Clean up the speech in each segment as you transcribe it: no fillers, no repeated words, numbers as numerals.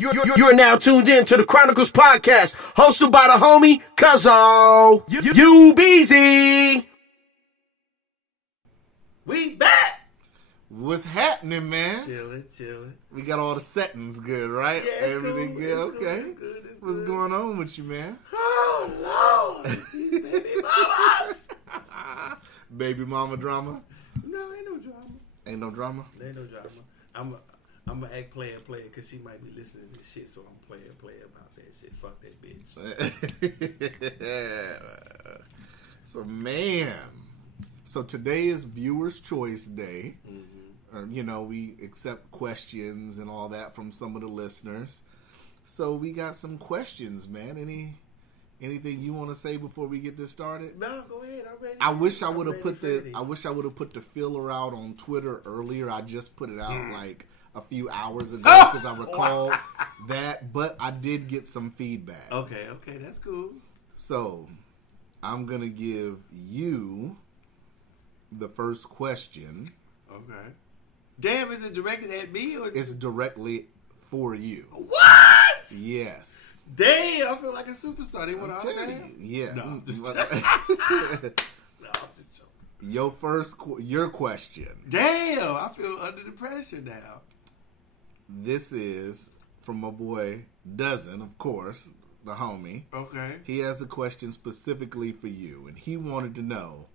You're now tuned in to the Chronicles Podcast, hosted by the homie Cuzzo. You Beezy. We back. What's happening, man? Chilling. We got all the settings good, right? Yeah, it's everything cool. good. It's Okay. Good. It's What's good. going on with you, man? Oh Lord, these baby mamas. Baby mama drama? No, ain't no drama. Ain't no drama? Ain't no drama. I'm gonna act player because she might be listening to this shit, so I'm player about that shit. Fuck that bitch. So today is Viewer's Choice Day. Mm-hmm. We accept questions and all that from some of the listeners. So we got some questions, man. Anything you want to say before we get this started? No, go ahead. I'm ready. I wish I I'm would have ready put for it. I wish I would have put the filler out on Twitter earlier. I just put it out like a few hours ago because I recall that, but I did get some feedback. Okay, that's cool. So I'm gonna give you the first question. Okay. Damn, is it directed at me or It's directly for you. what? Yes. Damn, I feel like a superstar. They want I'm to telling autograph? you. Yeah. No, I'm just No, I'm just joking. Your question. Damn, I feel under the pressure now. This is from my boy Dozen, of course, the homie. Okay. He has a question specifically for you, and he wanted to know.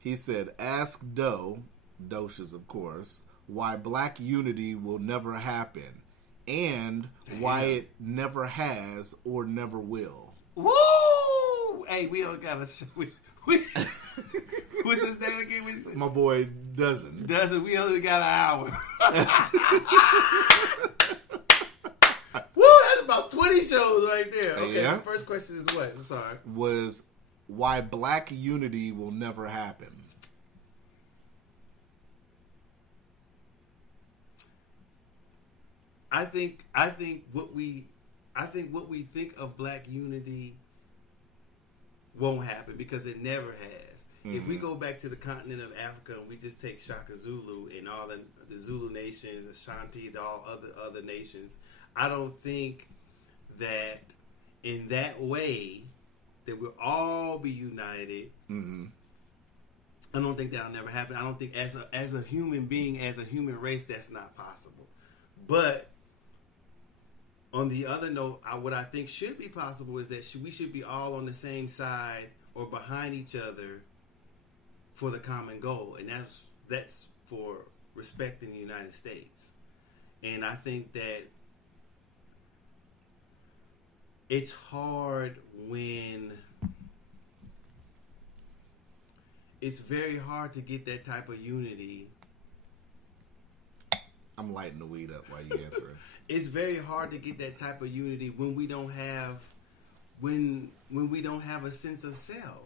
He said, "Ask Doshas, of course, why Black unity will never happen, and why it never has or never will." Woo! Hey, we all got to. What's his name again? What you say? My boy Dozen. Doesn't we only got an hour? Woo! That's about 20 shows right there. Okay, Yeah. the first question is what? I'm sorry. Was why Black unity will never happen. I think what we think of Black unity won't happen because it never has. If we go back to the continent of Africa and we just take Shaka Zulu and all the Zulu nations, Ashanti, and all other nations, I don't think that in that way that we'll all be united. Mm-hmm. I don't think that'll never happen. I don't think as a human being, as a human race, that's not possible. But on the other note, what I think should be possible is that we should be all on the same side or behind each other for the common goal, and that's for respecting the United States. And I think that it's hard it's very hard to get that type of unity. I'm lighting the weed up while you answer it. It's very hard to get that type of unity when we don't have when we don't have a sense of self.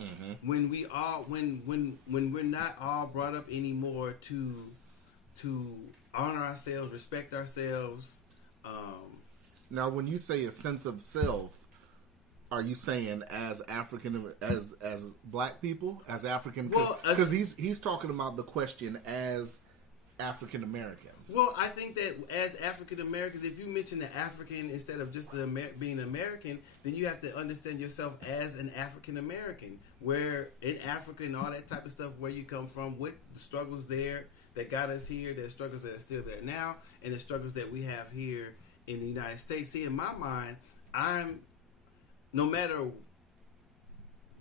Mm-hmm. When we're not all brought up anymore to honor ourselves, respect ourselves. Now, when you say a sense of self, are you saying as as Black people, as African? Because he's talking about the question as African Americans. Well, I think that as African Americans, if you mention the African instead of just being American, then you have to understand yourself as an African American. Where in Africa and all that type of stuff, where you come from, what the struggles there that got us here, the struggles that are still there now, and the struggles that we have here in the United States. See, in my mind, no matter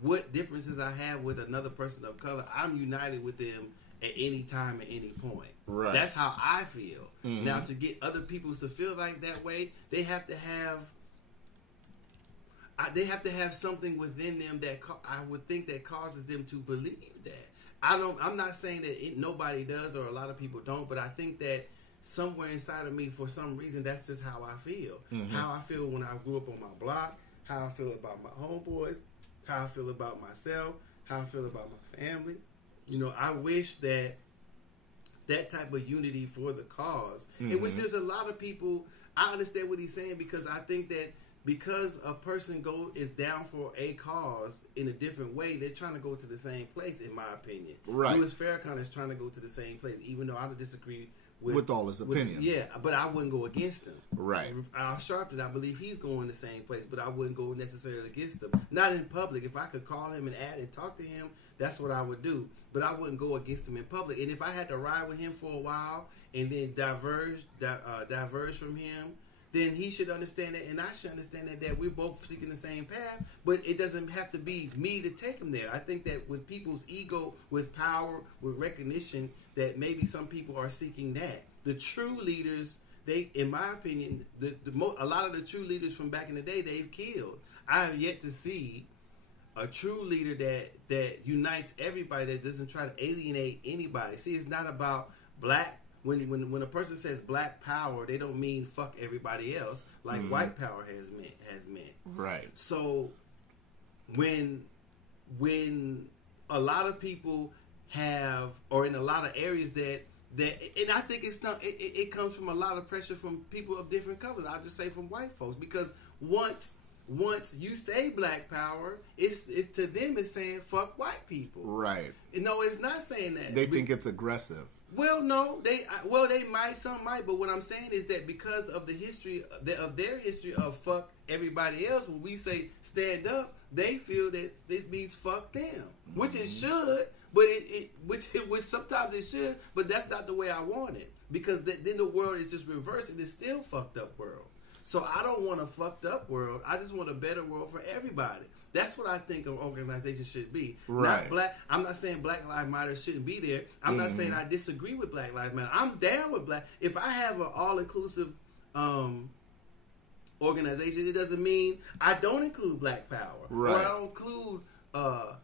what differences I have with another person of color, I'm united with them at any time, at any point. Right. That's how I feel. Mm-hmm. Now, to get other people to feel like that way, they have to have something within them that I would think that causes them to believe that. I'm not saying that nobody does or a lot of people don't, but I think that somewhere inside of me, for some reason, that's just how I feel. Mm-hmm. How I feel when I grew up on my block, how I feel about my homeboys, how I feel about myself, how I feel about my family. I wish that type of unity for the cause. Mm-hmm. In which there's a lot of people, I understand what he's saying because I think that because a person is down for a cause in a different way, they're trying to go to the same place, in my opinion. Right. Louis Farrakhan is trying to go to the same place, even though I disagree with all his opinions. Yeah, but I wouldn't go against him. Right. Al Sharpton, I believe he's going the same place, but I wouldn't go necessarily against him. Not in public. If I could call him and talk to him, that's what I would do. But I wouldn't go against him in public. And if I had to ride with him for a while and then diverge from him, then he should understand that, and I should understand that we're both seeking the same path, but it doesn't have to be me to take him there. I think that with people's ego, with power, with recognition, that maybe some people are seeking that. The true leaders, they, in my opinion, a lot of the true leaders from back in the day, they've killed. I have yet to see a true leader that unites everybody, that doesn't try to alienate anybody. See, it's not about black. When a person says black power, they don't mean fuck everybody else like white power has meant. Right. So when a lot of people have, or in a lot of areas that and I think it comes from a lot of pressure from people of different colors. I'll just say from white folks, because once you say black power, it's to them it's saying fuck white people. Right. No, it's not saying that. They think it's aggressive. Well, no, they might, some might, but what I'm saying is that because of the history of their history of fuck everybody else, when we say stand up, they feel that this means fuck them, which it should, but which sometimes it should, but that's not the way I want it, because then the world is just reversed and it's still fucked up world. So I don't want a fucked up world. I just want a better world for everybody. That's what I think an organization should be. Right. Not black. I'm not saying Black Lives Matter shouldn't be there. I'm not saying I disagree with Black Lives Matter. I'm down with black. If I have an all-inclusive organization, it doesn't mean I don't include black power. Right. Or I don't include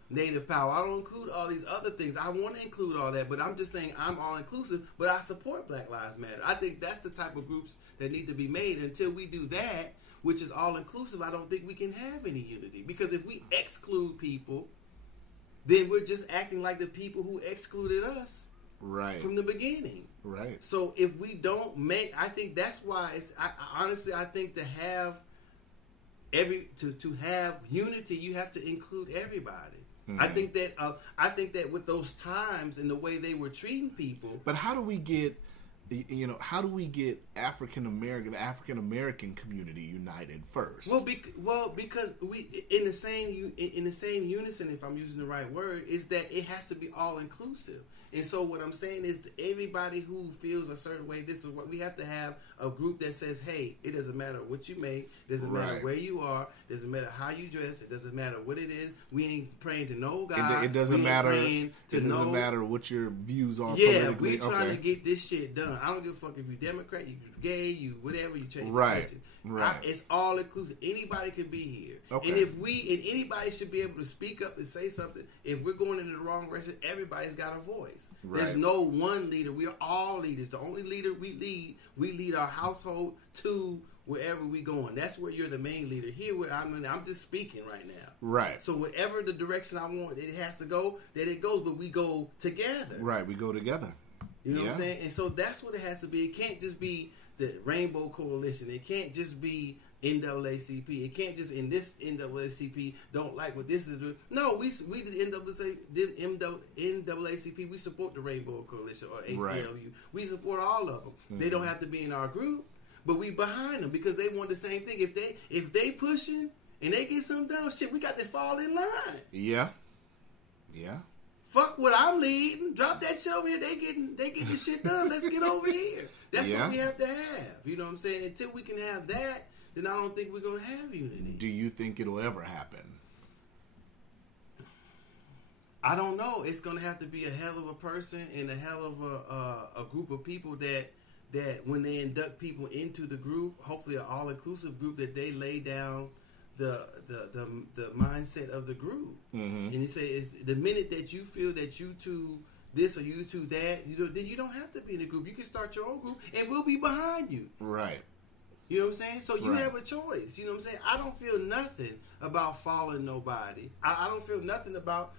native power. I don't include all these other things. I want to include all that, but I'm just saying I'm all-inclusive, but I support Black Lives Matter. I think that's the type of groups that need to be made. Until we do that, which is all-inclusive, I don't think we can have any unity. Because if we exclude people, then we're just acting like the people who excluded us from the beginning. Right. So if we don't I think that's why honestly, I think to have to have unity, you have to include everybody. I think that with those times and the way they were treating people. But how do we get the African American community united first? Well, because we in the same unison, if I'm using the right word, is that it has to be all inclusive. And so what I'm saying is, to everybody who feels a certain way, this is what we have to have: a group that says, "Hey, it doesn't matter what you make, it doesn't matter where you are, it doesn't matter how you dress, it doesn't matter what it is. We ain't praying to no God. It doesn't matter. It doesn't matter what your views are. Yeah, we're trying to get this shit done. I don't give a fuck if you're Democrat, you gay, you whatever, you change. Right. It's all inclusive. Anybody can be here. Okay. And anybody should be able to speak up and say something. If we're going in the wrong direction, everybody's got a voice. Right. There's no one leader. We are all leaders. The only leader we lead our household to wherever we going. That's where you're the main leader. Here, I'm just speaking right now. Right. So whatever the direction I want it has to go, that it goes, but we go together. Right. We go together. You know what I'm saying? And so that's what it has to be. It can't just be the Rainbow Coalition. It can't just be NAACP. It can't just, in this NAACP, don't like what this is doing. No, we the NAACP, we support the Rainbow Coalition or ACLU. Right. We support all of them. They don't have to be in our group, but we behind them because they want the same thing. If they pushing and they get something done, shit, we got to fall in line. Yeah. Yeah. Fuck what I'm leading. Drop that shit over here. They getting this shit done. Let's get over here. That's what we have to have. You know what I'm saying? Until we can have that, then I don't think we're going to have unity. Do you think it'll ever happen? I don't know. It's going to have to be a hell of a person and a hell of a group of people that when they induct people into the group, hopefully an all-inclusive group, that they lay down the mindset of the group. Mm-hmm. And he say, it's the minute that you feel that you two this or you two that, then you don't have to be in a group. You can start your own group, and we'll be behind you. Right. You know what I'm saying? So you have a choice. You know what I'm saying? I don't feel nothing about following nobody. I don't feel nothing about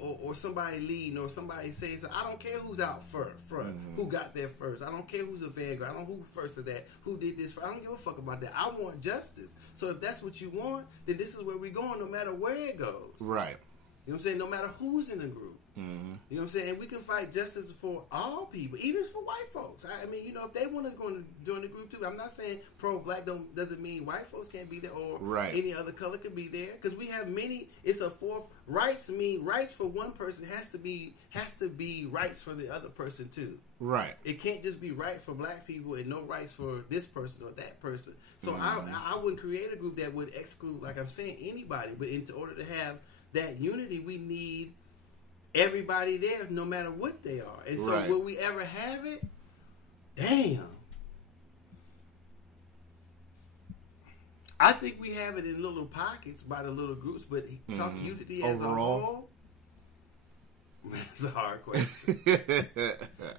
or somebody leading or somebody saying so. I don't care who's out front, who got there first. I don't care who's a vanguard. I don't know who first of that, who did this first. I don't give a fuck about that. I want justice. So if that's what you want, then this is where we're going no matter where it goes. Right. You know what I'm saying? No matter who's in the group. Mm-hmm. You know what I'm saying? And we can fight justice for all people, even for white folks. I mean, if they want to go and join the group too. I'm not saying pro-black doesn't mean white folks can't be there or any other color could be there, because we have many. It's a fourth. Rights mean rights for one person has to be rights for the other person too. Right. It can't just be right for black people and no rights for this person or that person. So I wouldn't create a group that would exclude, like I'm saying, anybody. But in order to have that unity, we need everybody there, no matter what they are. And so, will we ever have it? Damn. I think we have it in little pockets by the little groups, but talk unity as a whole. That's a hard question.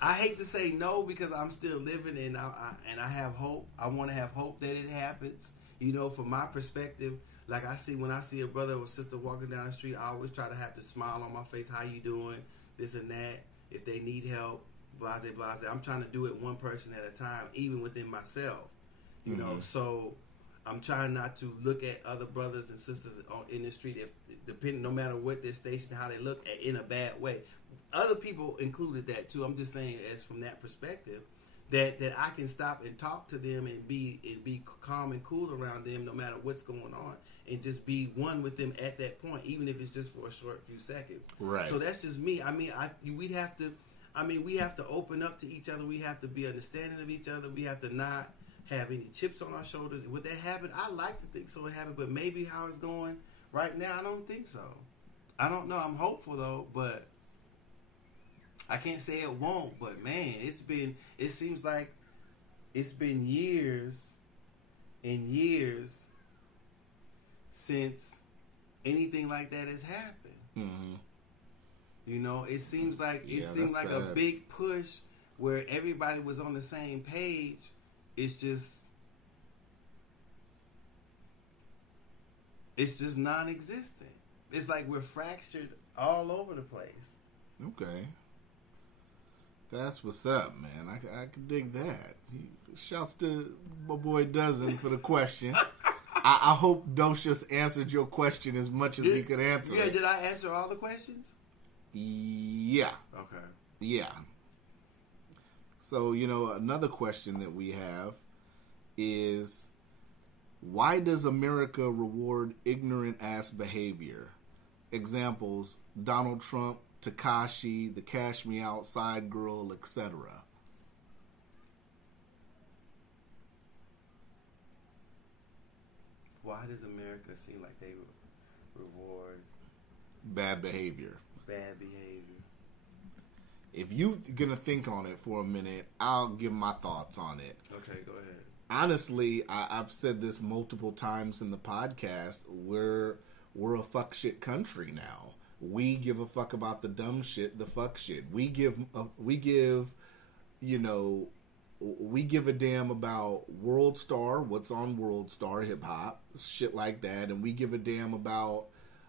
I hate to say no because I'm still living and I have hope. I want to have hope that it happens. From my perspective, like when I see a brother or sister walking down the street, I always try to have the smile on my face. How you doing? This and that. If they need help, blase, blase. I'm trying to do it one person at a time, even within myself. You know, so I'm trying not to look at other brothers and sisters in the street, no matter what their station, how they look, in a bad way. Other people included that too. I'm just saying, as from that perspective, that I can stop and talk to them and be calm and cool around them, no matter what's going on, and just be one with them at that point, even if it's just for a short few seconds. Right. So that's just me. I mean, we have to open up to each other. We have to be understanding of each other. We have to not have any chips on our shoulders. Would that happen? I like to think so it happened, but maybe how it's going right now, I don't think so. I don't know. I'm hopeful though, but I can't say it won't. But man, it seems like it's been years and years since anything like that has happened. Mm-hmm. It seems like a big push where everybody was on the same page. It's just non-existent. It's like we're fractured all over the place. Okay. That's what's up, man. I can dig that. Shouts to my boy Dozen for the question. I hope Docious answered your question as much as he could answer it. Did I answer all the questions? Yeah. Okay. Yeah. So, another question that we have is, why does America reward ignorant ass behavior? Examples: Donald Trump, Tekashi, the Cash Me Outside girl, etc. Why does America seem like they reward bad behavior? Bad behavior. If you're going to think on it for a minute, I'll give my thoughts on it. Okay, go ahead. Honestly, I've said this multiple times in the podcast. We're a fuck shit country now. We give a fuck about the dumb shit, the fuck shit. We give a damn about World Star, what's on World Star, hip hop, shit like that, and we give a damn about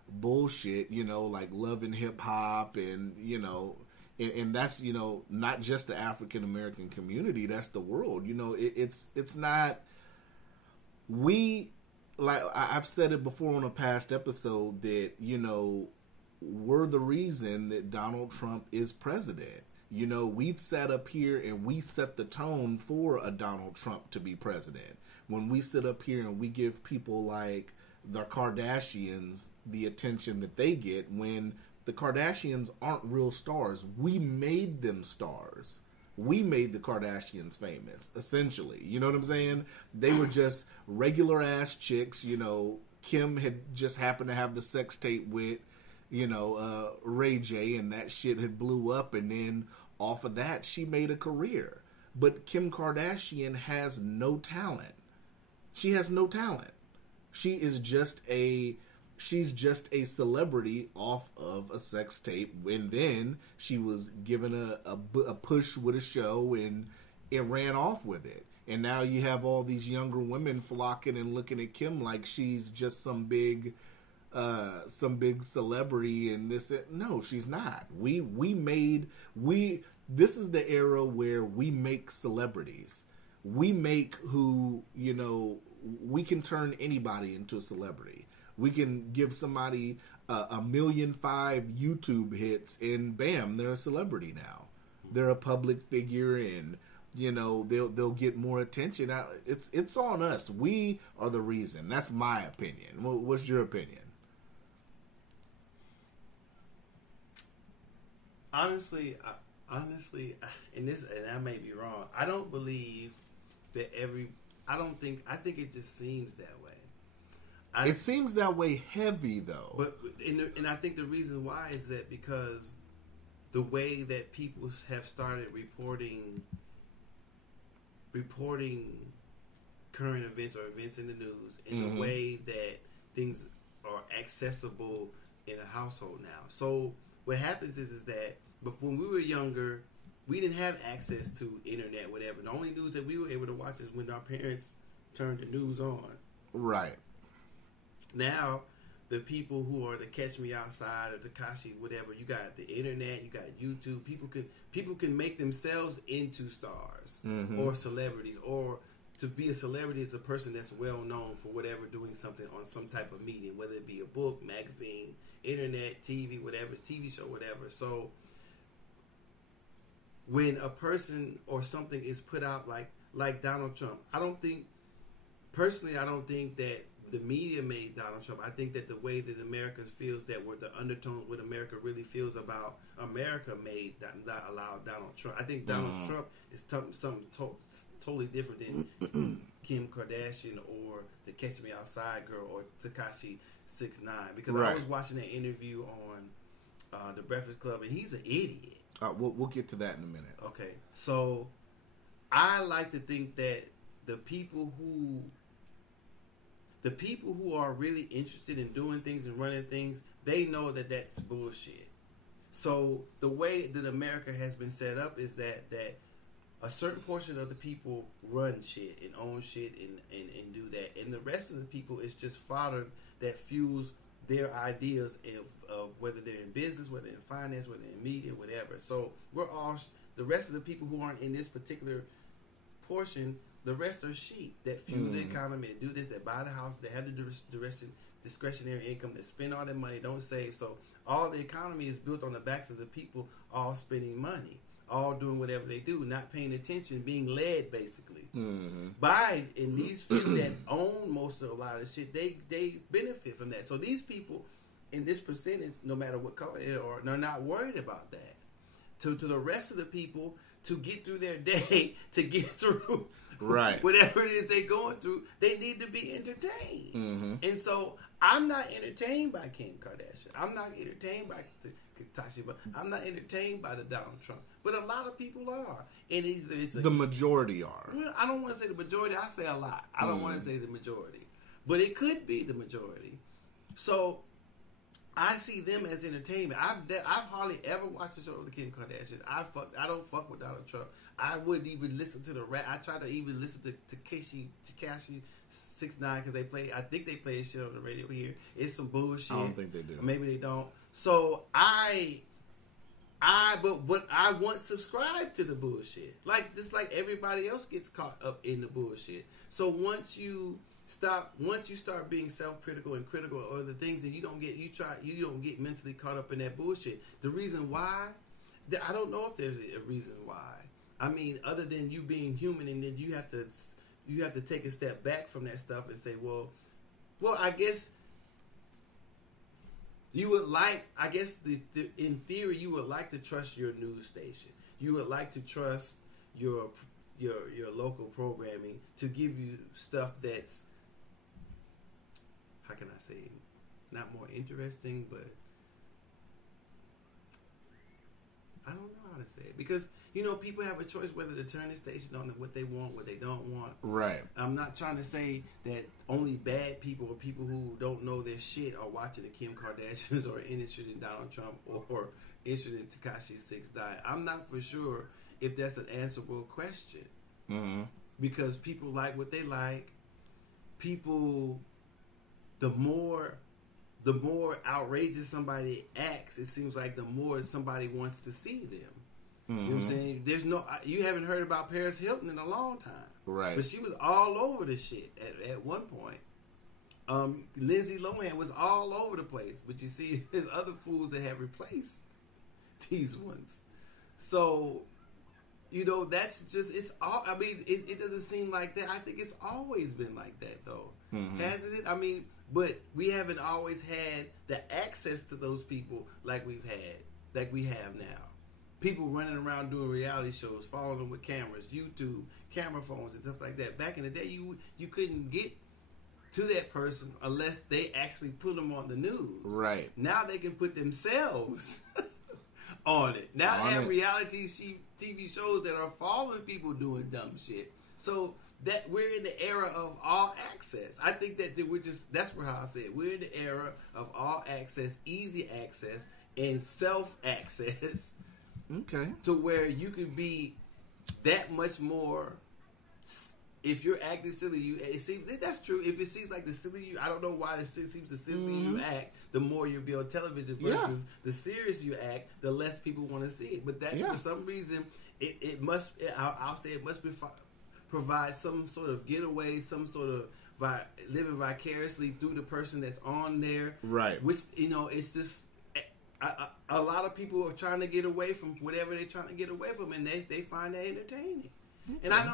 bullshit, like Love and Hip Hop, and and that's not just the African American community, that's the world. It's not, we, like I've said it before on a past episode, that we're the reason that Donald Trump is president. We've sat up here and we set the tone for a Donald Trump to be president. When we sit up here and we give people like the Kardashians the attention that they get, when the Kardashians aren't real stars. We made them stars. We made the Kardashians famous, essentially. You know what I'm saying? They were just regular ass chicks. Kim had just happened to have the sex tape with, Ray J, and that shit had blew up, and then off of that, she made a career. But Kim Kardashian has no talent. She has no talent. She's just a celebrity off of a sex tape, and then she was given a push with a show, and it ran off with it. And now you have all these younger women flocking and looking at Kim like she's just some big celebrity, and this. No, she's not. This is the era where we make celebrities. We make we can turn anybody into a celebrity. We can give somebody a 1,000,005 YouTube hits, and bam, they're a celebrity now. They're a public figure, and they'll get more attention. It's on us. We are the reason. That's my opinion. What's your opinion? Honestly, and I may be wrong. I don't believe that I think it just seems that way. It seems that way heavy though. But and I think the reason why is that because the way that people have started reporting current events or events in the news, in the way that things are accessible in a household now. So what happens is that before, when we were younger, we didn't have access to internet, whatever. The only news that we were able to watch is when our parents turned the news on. Right. Now, the people who are the Catch Me Outside or Tekashi, whatever, you got the internet, you got YouTube. People can make themselves into stars or celebrities, or to be a celebrity is a person that's well known for whatever, doing something on some type of medium, whether it be a book, magazine, internet, TV, whatever, TV show, whatever. So when a person or something is put out like Donald Trump, I don't think that the media made Donald Trump. I think that the way that America feels, that what the undertones, what America really feels about America, made that allowed Donald Trump. I think Donald Trump is something totally different than Kim Kardashian or the Catch Me Outside girl or Tekashi 6ix9ine. Because I was watching that interview on The Breakfast Club, and he's an idiot. We'll get to that in a minute. Okay, so I like to think that the people who are really interested in doing things and running things, they know that that's bullshit. So the way that America has been set up is that a certain portion of the people run shit and own shit and do that, and the rest of the people is just fodder that fuels their ideas of whether they're in business, whether in finance, whether in media, whatever. So we're all, the rest of the people who aren't in this particular portion, the rest are sheep that fuel the economy, that do this, that buy the house, that have the discretionary income, that spend all their money, don't save. So all the economy is built on the backs of the people all spending money, all doing whatever they do, not paying attention, being led basically. And these few that own most of a lot of shit, they benefit from that. So these people in this percentage, no matter what color they are, they're not worried about that. To the rest of the people, to get through their day, to get through whatever it is they're going through, they need to be entertained. And so I'm not entertained by Kim Kardashian. I'm not entertained by Tekashi, but I'm not entertained by the Donald Trump. But a lot of people are. And the majority are. Well, I don't want to say the majority. I say a lot. I don't want to say the majority. But it could be the majority. So I see them as entertainment. I've hardly ever watched a show with Kim Kardashian. I don't fuck with Donald Trump. I wouldn't even listen to the rap. I try to even listen to Tekashi 6ix9ine because I think they play shit on the radio here. It's some bullshit. I don't think they do. Maybe they don't. So but I once subscribed to the bullshit. Just like everybody else gets caught up in the bullshit. So once you start being self-critical and critical of other things, and you don't get mentally caught up in that bullshit. The reason why, I don't know if there's a reason why. I mean, other than you being human, and then you have to take a step back from that stuff and say, well, I guess you would like, in theory, you would like to trust your news station. You would like to trust your local programming to give you stuff that's, how can I say, not more interesting, but I don't know how to say it. Because, people have a choice whether to turn the station on and what they want, what they don't want. Right. I'm not trying to say that only bad people or people who don't know their shit are watching the Kim Kardashians or interested in Donald Trump or interested in Tekashi 6ix9ine. I'm not for sure if that's an answerable question. Because people like what they like. People, the more outrageous somebody acts, it seems like the more somebody wants to see them. You know what I'm saying? You haven't heard about Paris Hilton in a long time. Right. But she was all over the shit at one point. Lindsay Lohan was all over the place, but you see, there's other fools that have replaced these ones. So, that's just, it's all, I mean, it doesn't seem like that. I think it's always been like that, though. Mm-hmm. Hasn't it? I mean, but we haven't always had the access to those people like we have now. People running around doing reality shows, following them with cameras, YouTube, camera phones, and stuff like that. Back in the day, you couldn't get to that person unless they actually put them on the news. Right. Now they can put themselves on it. Now they have reality TV shows that are following people doing dumb shit. So that we're in the era of all access. I think that that's how I say it. We're in the era of all access, easy access, and self access. Okay. To where you can be that much more. If you're acting silly, it seems that's true. If it seems like the silly you, I don't know why it seems the silly you act, the more you'll be on television versus the serious you act, the less people want to see it. But that for some reason, it must. I'll say it must provide some sort of getaway, some sort of living vicariously through the person that's on there. Right. Which it's just. A lot of people are trying to get away from whatever they're trying to get away from, and they find that entertaining. Okay. And I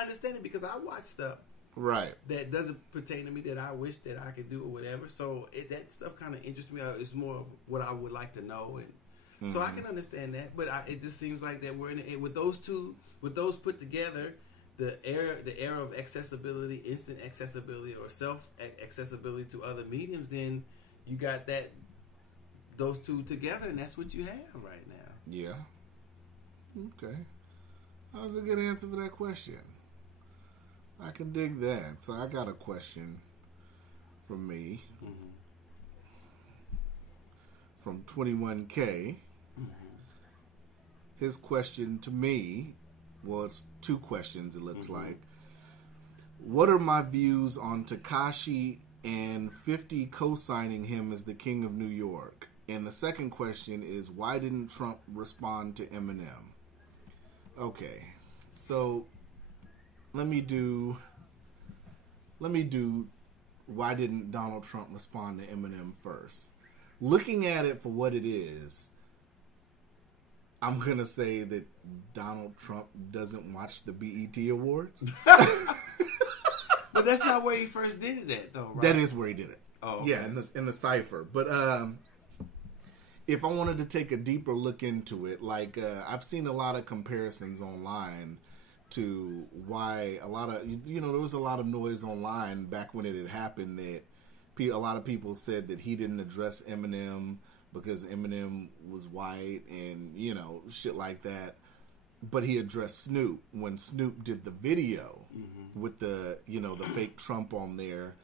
understand it because I watch stuff that doesn't pertain to me that I wish that I could do or whatever. So that stuff kind of interests me. It's more of what I would like to know, and so I can understand that. But it just seems like that we're with those put together, the era of accessibility, instant accessibility, or self accessibility to other mediums. Then you got those two together, and that's what you have right now. Yeah. Okay. That was a good answer for that question. I can dig that. So I got a question from me. Mm-hmm. From 21K. Mm-hmm. His question to me, well, it's two questions it looks like. What are my views on Tekashi and 50 co-signing him as the King of New York? And the second question is, why didn't Trump respond to Eminem? Okay, so let me do why didn't Donald Trump respond to Eminem first? Looking at it for what it is, I'm going to say that Donald Trump doesn't watch the BET Awards. But that's not where he first did it at, though, right? That is where he did it. Oh, okay. Yeah, in the cipher. But if I wanted to take a deeper look into it, like I've seen a lot of comparisons online to why there was a lot of noise online back when it had happened that a lot of people said that he didn't address Eminem because Eminem was white and, shit like that. But he addressed Snoop when Snoop did the video with the fake Trump on there.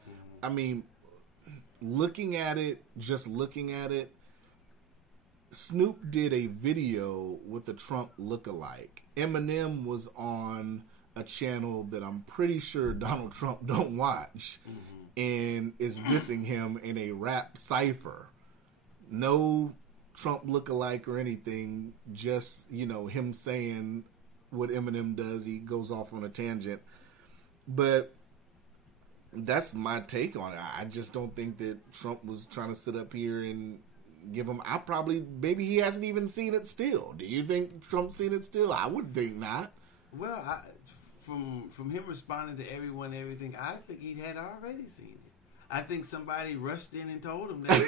I mean, looking at it, Snoop did a video with a Trump lookalike. Eminem was on a channel that I'm pretty sure Donald Trump don't watch and is dissing him in a rap cipher. No Trump lookalike or anything, just, him saying what Eminem does. He goes off on a tangent. But that's my take on it. I just don't think that Trump was trying to sit up here and give him. Maybe he hasn't even seen it still. Do you think Trump's seen it still? I would think not. Well, from him responding to everyone and everything, I think he had already seen it. I think somebody rushed in and told him that.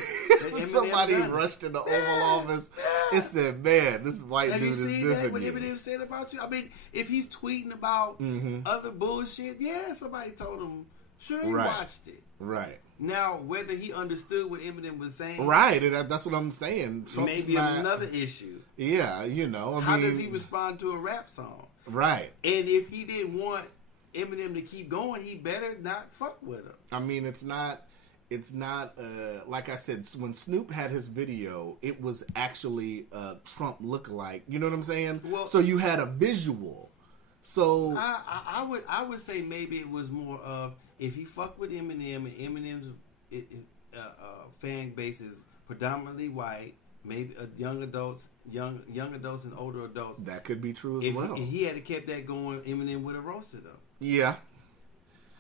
Somebody rushed in the Oval Office and said, "Man, this white dude is dissing you." Have you seen that? What Eminem said about you? I mean, if he's tweeting about other bullshit, somebody told him. Sure, he watched it. Right. Now, whether he understood what Eminem was saying, right? And that's what I'm saying. Trump's maybe another issue. Yeah, how does he respond to a rap song? Right. And if he didn't want Eminem to keep going, he better not fuck with him. I mean, it's not like I said, when Snoop had his video, it was actually a Trump lookalike. You know what I'm saying? Well, so you had a visual. So I would say maybe it was more of, if he fucked with Eminem and Eminem's fan base is predominantly white, maybe young adults and older adults. That could be true as well. If he had kept that going, Eminem would have roasted him. Yeah.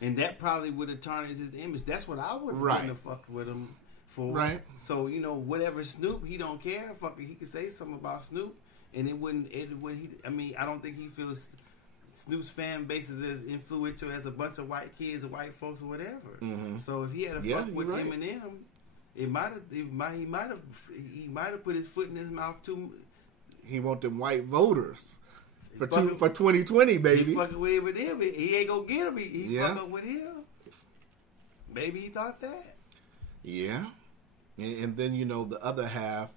And that probably would have tarnished his image. That's what I would Right. have fucked with him for. Right. So, you know, whatever Snoop, he don't care. Fuck it, he could say something about Snoop, and it wouldn't. I mean, I don't think he feels Snoop's fan base is as influential as a bunch of white kids or white folks or whatever. Mm-hmm. So if he had a Yeah, fuck with you're right. Eminem, he might have put his foot in his mouth too. He want them white voters for Fucking- for 2020, He baby. fucking with him. He ain't gonna get him. He Yeah. fucking with him. Maybe he thought that. Yeah. And then, you know, the other half,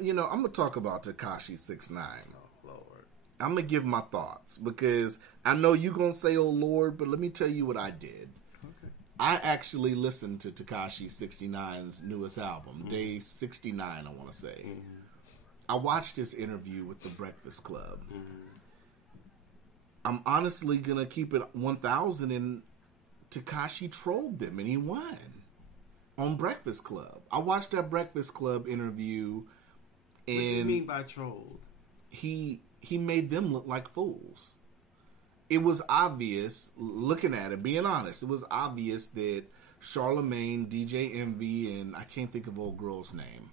you know, I'm going to talk about Tekashi 6ix9ine. Oh Lord. I'm going to give my thoughts because I know you're going to say, oh, Lord, but let me tell you what I did. Okay. I actually listened to Tekashi 69's newest album, Day 69, I want to say. Mm-hmm. I watched this interview with The Breakfast Club. Mm-hmm. I'm honestly going to keep it 1,000, and Tekashi trolled them, and he won on Breakfast Club. I watched that Breakfast Club interview, What do you and mean by trolled? he made them look like fools. It was obvious, looking at it, being honest, it was obvious that Charlemagne, DJ Envy, and I can't think of old girl's name,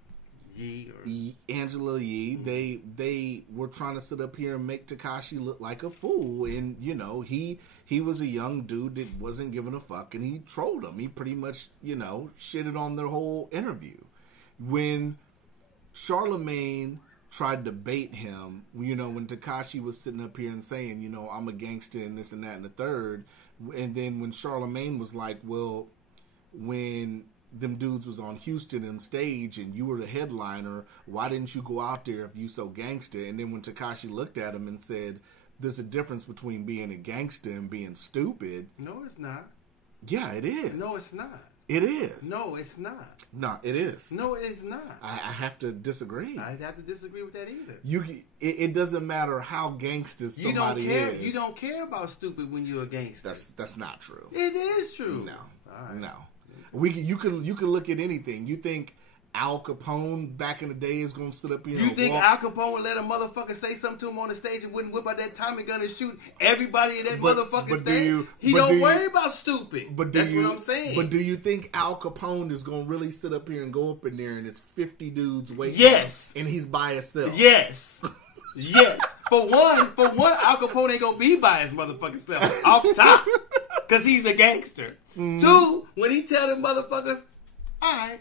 Angela Yee, they were trying to sit up here and make Tekashi look like a fool. And, you know, he was a young dude that wasn't giving a fuck, and he trolled him. He pretty much, you know, shitted on their whole interview. When Charlemagne tried to bait him, you know, when Tekashi was sitting up here and saying, you know, I'm a gangster and this and that and the third, and then when Charlemagne was like, well, when them dudes was on Houston and stage and you were the headliner, why didn't you go out there if you so gangster? And then when Tekashi looked at him and said, there's a difference between being a gangster and being stupid. No, it's not. Yeah, it is. No, it's not. It is. No, it's not. No, it is. No, it's not. I have to disagree. I have to disagree with that either. It doesn't matter how gangster somebody is. You don't care about stupid when you're a gangster. That's not true. It is true. No, All right. no. You can look at anything. You think Al Capone back in the day is gonna sit up here? You and think walk? Al Capone would let a motherfucker say something to him on the stage and wouldn't whip out that Tommy gun and shoot everybody in that motherfucking but stage? He don't worry about stupid. That's what I'm saying. But do you think Al Capone is gonna really sit up here and go up in there and it's 50 dudes waiting? Yes. And he's by himself. Yes. Yes. For one, Al Capone ain't gonna be by his motherfucking self off top. Cause he's a gangster. Mm. 2, when he tell them motherfuckers, alright,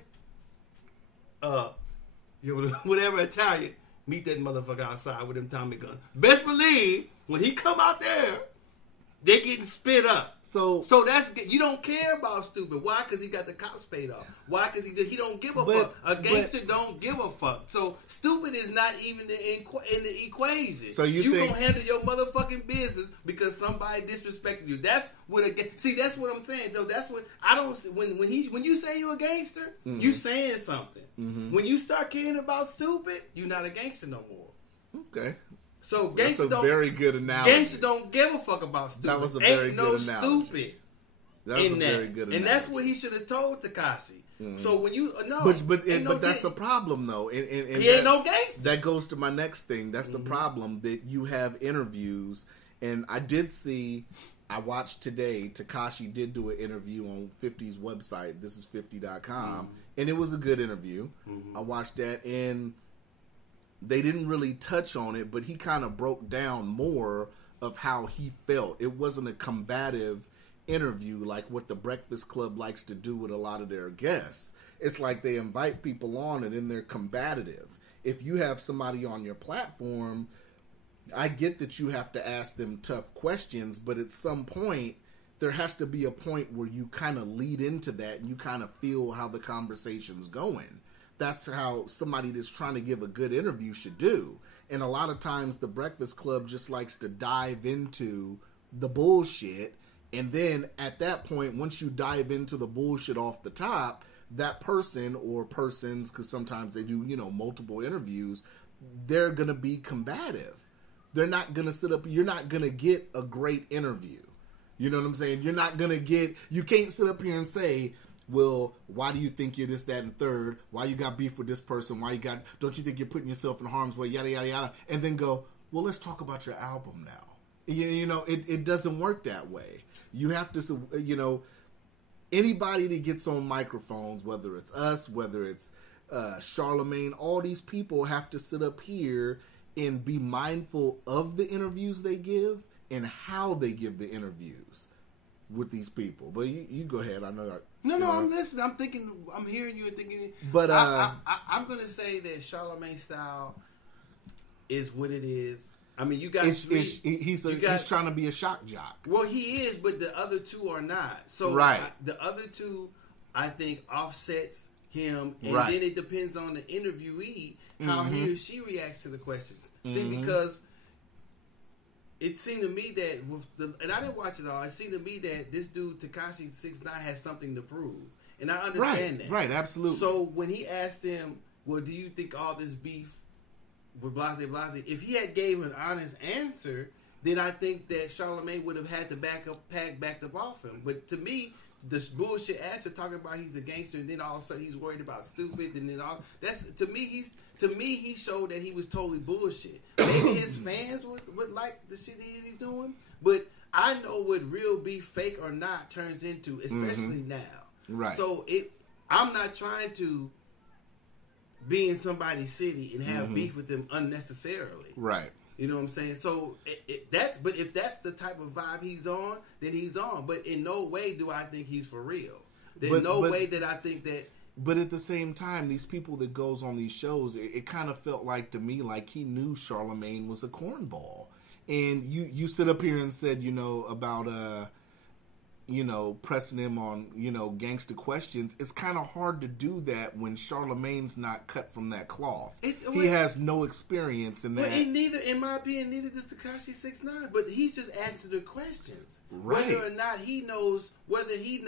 whatever Italian, meet that motherfucker outside with them Tommy guns. Best believe when he come out there, they getting spit up. So that's, you don't care about stupid. Why? Because he got the cops paid off. Why? Because he don't give a fuck. A gangster don't give a fuck. So stupid is not even in the equation. So you gonna handle your motherfucking business because somebody disrespected you. That's what that's what I'm saying. So that's what I don't. When you say you a gangster, you saying something. Mm-hmm. When you start caring about stupid, you're not a gangster no more. Okay. So gangsters That's a very good analogy. Gangsters don't give a fuck about stupid. That was a very Ain't good no analogy. stupid. That was a very good analogy. And that's what he should have told Tekashi. Mm-hmm. So when you but that's the problem though. And he ain't no gangster. That goes to my next thing. That's the problem, that you have interviews, and I watched today, Tekashi did do an interview on 50's website, thisis50.com, and it was a good interview. I watched that, and they didn't really touch on it, but he kind of broke down more of how he felt. It wasn't a combative interview like what the Breakfast Club likes to do with a lot of their guests. It's like they invite people on and then they're combative. If you have somebody on your platform, I get that you have to ask them tough questions, but at some point, there has to be a point where you kind of lead into that and you kind of feel how the conversation's going. That's how somebody that's trying to give a good interview should do. And a lot of times the Breakfast Club just likes to dive into the bullshit. And then at that point, once you dive into the bullshit off the top, that person or persons, because sometimes they do, multiple interviews, they're going to be combative. They're not going to sit up. You're not going to get a great interview. You know what I'm saying? You're not going to get, you can't sit up here and say, well, why do you think you're this, that, and third? Why you got beef with this person? Don't you think you're putting yourself in harm's way? Yada, yada, yada. And then go, well, let's talk about your album now. It doesn't work that way. You have to, anybody that gets on microphones, whether it's us, whether it's Charlemagne, all these people have to sit up here and be mindful of the interviews they give and how they give the interviews with these people. But you go ahead. I know. No, I'm listening. I'm thinking. I'm hearing you and thinking. But I'm going to say that Charlemagne's style is what it is. I mean, you got he's trying to be a shock jock. Well, he is, but the other two are not. So the other two, I think, offsets him, and then it depends on the interviewee how he or she reacts to the questions. See, because it seemed to me that and I didn't watch it all. It seemed to me that this dude Tekashi 6ix9ine has something to prove, and I understand that. Right, absolutely. So when he asked him, "Well, do you think all this beef with Blase, if he had gave an honest answer, then I think that Charlemagne would have had to backed up off him. But to me, this bullshit answer talking about he's a gangster, and then all of a sudden he's worried about stupid, and then all that's to me he showed that he was totally bullshit. Maybe his fans would like the shit that he's doing, but I know what real beef, fake or not, turns into, especially now. Right. So I'm not trying to be in somebody's city and have beef with them unnecessarily. Right. You know what I'm saying? So but if that's the type of vibe he's on, then he's on. But in no way do I think he's for real. There's no way that I think that. But at the same time, these people that goes on these shows, it kind of felt like to me like he knew Charlemagne was a cornball. And you sit up here and said, about pressing him on, gangster questions. It's kind of hard to do that when Charlemagne's not cut from that cloth. He has no experience in that. Well, in my opinion, neither does Tekashi 6ix9ine. But he's just answering the questions, right. Whether or not he knows, whether he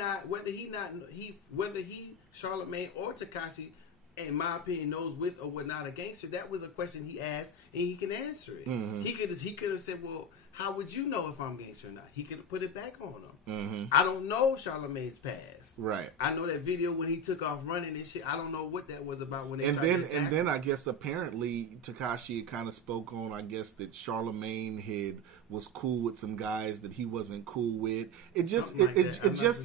Charlemagne or Tekashi, in my opinion, knows with or with not a gangster. That was a question he asked, and he can answer it. Mm-hmm. He could have said, well, how would you know if I'm gangster or not? He could have put it back on him. Mm-hmm. I don't know Charlemagne's past. Right. I know that video when he took off running and shit. I don't know what that was about when they and then I guess apparently Tekashi kind of spoke on, I guess, that Charlemagne was cool with some guys that he wasn't cool with. It just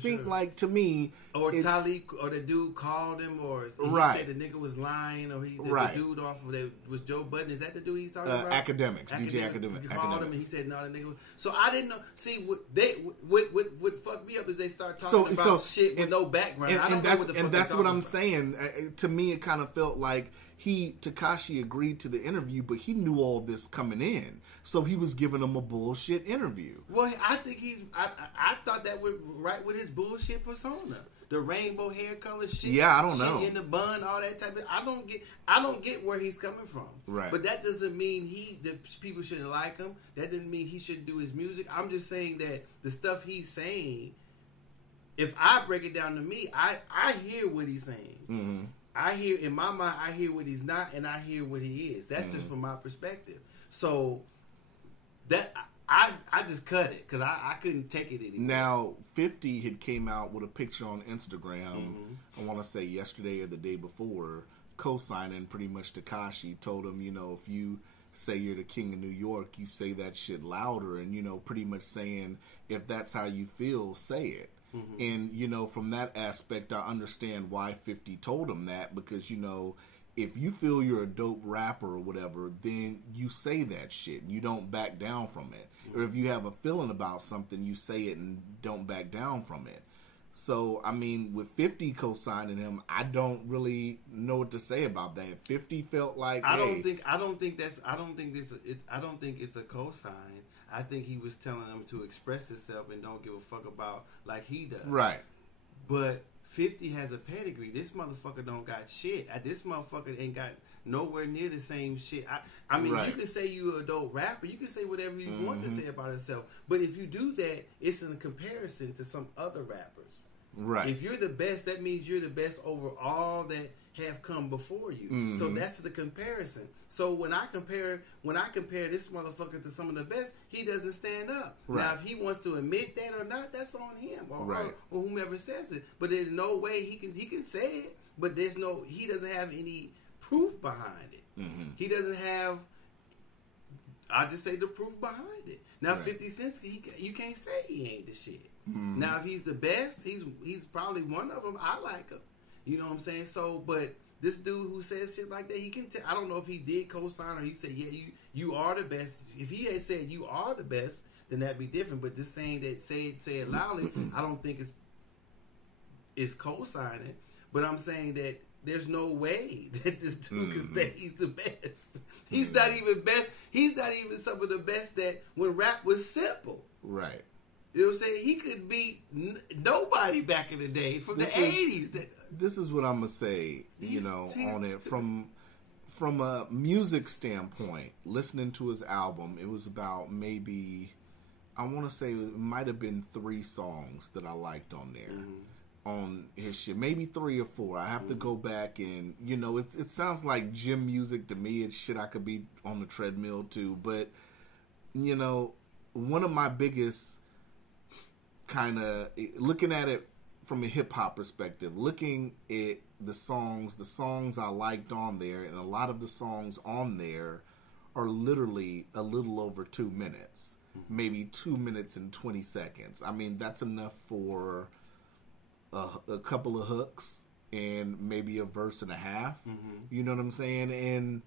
seemed like to me, or Talik or the dude called him, or he said the nigga was lying, or the dude off of that was Joe Budden. Is that the dude he's talking about? Academics, DJ Academics. He called him and he said no, the nigga. So I didn't know. See what fucked me up is they start talking about shit with no background. I don't know what the fuck that's what I'm about. saying. To me, it kind of felt like Tekashi agreed to the interview, but he knew all this coming in, so he was giving him a bullshit interview. Well, I think I thought that was right with his bullshit persona, the rainbow hair color shit. Yeah, I don't know. In the bun, all that type of. I don't get where he's coming from. Right. But that doesn't mean that people shouldn't like him. That doesn't mean he shouldn't do his music. I'm just saying that the stuff he's saying, if I break it down to me, I hear what he's saying. Mm-hmm. I hear, in my mind, I hear what he's not, and I hear what he is. That's just from my perspective. So that I just cut it because I couldn't take it anymore. Now 50 had came out with a picture on Instagram. I want to say yesterday or the day before, co-signing pretty much Tekashi. Told him, if you say you're the king of New York, you say that shit louder, and pretty much saying if that's how you feel, say it. Mm-hmm. And, from that aspect, I understand why 50 told him that, because, if you feel you're a dope rapper or whatever, then you say that shit. You don't back down from it. Mm-hmm. Or if you have a feeling about something, you say it and don't back down from it. So, I mean, with 50 co-signing him, I don't really know what to say about that. 50 felt like I don't think it's a co-sign. I think he was telling him to express himself and don't give a fuck about like he does. Right. But 50 has a pedigree. This motherfucker don't got shit. This motherfucker ain't got nowhere near the same shit. I mean, You can say you're a dope rapper. You can say whatever you want to say about yourself. But if you do that, it's in comparison to some other rappers. Right. If you're the best, that means you're the best over all that have come before you. Mm-hmm. So that's the comparison. So when I compare this motherfucker to some of the best, he doesn't stand up. Right. Now, if he wants to admit that or not, that's on him or whomever says it. But there's no way he can say it. But he doesn't have any proof behind it. Mm-hmm. He doesn't have. I just say the proof behind it. Now, 50 Cent, you can't say he ain't the shit. Now, if he's the best, he's probably one of them. I like him. You know what I'm saying? So, but this dude who says shit like that, he can tell. I don't know if he did co-sign or he said, yeah, you are the best. If he had said you are the best, then that'd be different. But just saying that, say it loudly, I don't think it's co-signing. But I'm saying that there's no way that this dude can say he's the best. He's not even best. He's not even some of the best that when rap was simple. Right. You know what I'm saying? He could beat nobody back in the day from the 80s. This is what I'm going to say, on it. From a music standpoint, listening to his album, it was about maybe, I want to say it might have been 3 songs that I liked on there. On his shit, maybe 3 or 4. I have to go back and it sounds like gym music to me. It's shit I could be on the treadmill too. But one of my biggest kind of looking at it from a hip hop perspective, looking at the songs I liked on there, and a lot of the songs on there are literally a little over 2 minutes, maybe 2 minutes and 20 seconds. I mean, that's enough for a couple of hooks and maybe a verse and a half. You know what I'm saying? And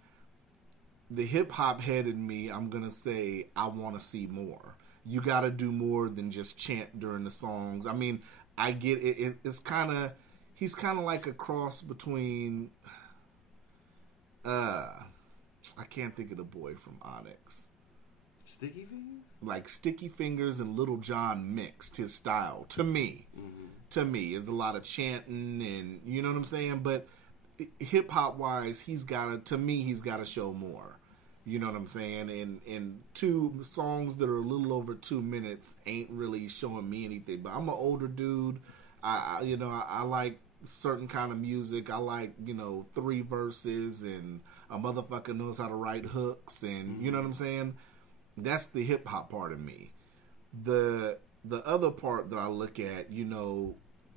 the hip hop head in me, I'm gonna say I want to see more. You got to do more than just chant during the songs. I mean, I get it. It's kind of, he's kind of like a cross between I can't think of the boy from Onyx. Sticky Fingers? Like Sticky Fingers and Little John mixed his style to me. To me, it's a lot of chanting and you know what I'm saying. But hip hop wise, he's got to show more. You know what I'm saying? And 2 songs that are a little over 2 minutes ain't really showing me anything. But I'm an older dude. I like certain kind of music. I like 3 verses and a motherfucker knows how to write hooks and you know what I'm saying. That's the hip hop part of me. The other part that I look at,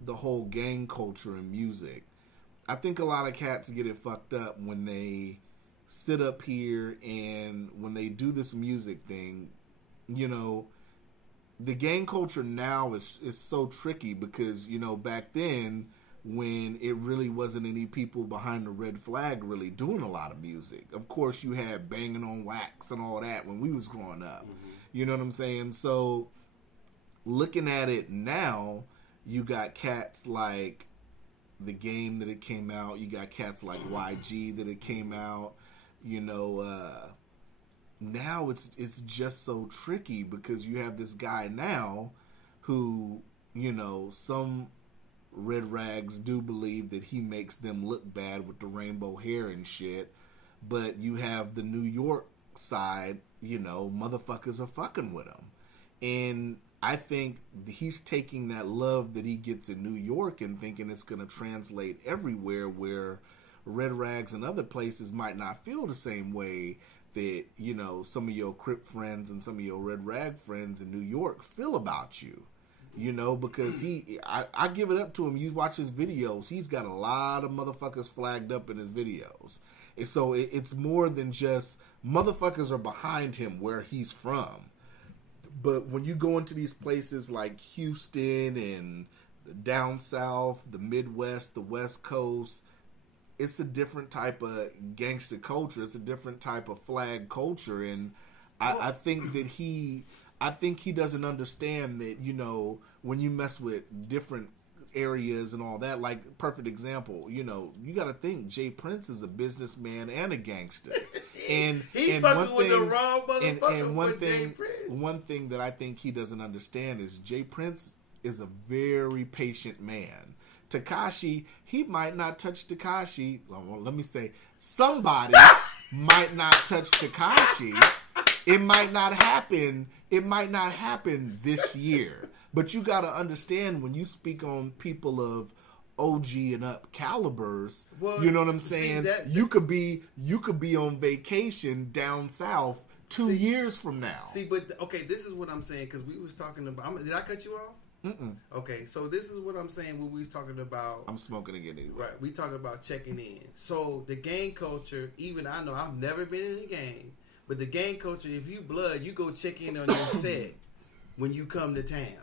the whole gang culture in music. I think a lot of cats get it fucked up when they sit up here and when they do this music thing, the gang culture now is so tricky because, back then when it really wasn't any people behind the red flag really doing a lot of music. Of course, you had Banging on Wax and all that when we was growing up. You know what I'm saying? So looking at it now, you got cats like The Game that it came out. You got cats like YG that it came out. Now it's just so tricky because you have this guy now who, some red rags do believe that he makes them look bad with the rainbow hair and shit. But you have the New York side, motherfuckers are fucking with him. And I think he's taking that love that he gets in New York and thinking it's going to translate everywhere where red rags and other places might not feel the same way that, some of your Crip friends and some of your red rag friends in New York feel about you. Because I give it up to him. You watch his videos, he's got a lot of motherfuckers flagged up in his videos. And so it's more than just motherfuckers are behind him where he's from. But when you go into these places like Houston and down south, the Midwest, the West Coast, it's a different type of gangster culture. It's a different type of flag culture. And I think that he doesn't understand that, when you mess with different areas and all that, like perfect example, you got to think Jay Prince is a businessman and a gangster. And he fucking with the wrong motherfucker. One thing that I think he doesn't understand is Jay Prince is a very patient man. Tekashi, he might not touch Tekashi. Well, let me say, somebody might not touch Tekashi. It might not happen. It might not happen this year. But you got to understand when you speak on people of OG and up calibers, you know what I'm saying? You could be on vacation down south 2 years from now. This is what I'm saying because we was talking about. Did I cut you off? Mm-mm. Okay, so this is what I'm saying when we was talking about. I'm smoking again. Anyway. Right, we talking about checking in. So the gang culture, even I know I've never been in a gang, but the gang culture, if you blood, you go check in on your set when you come to town.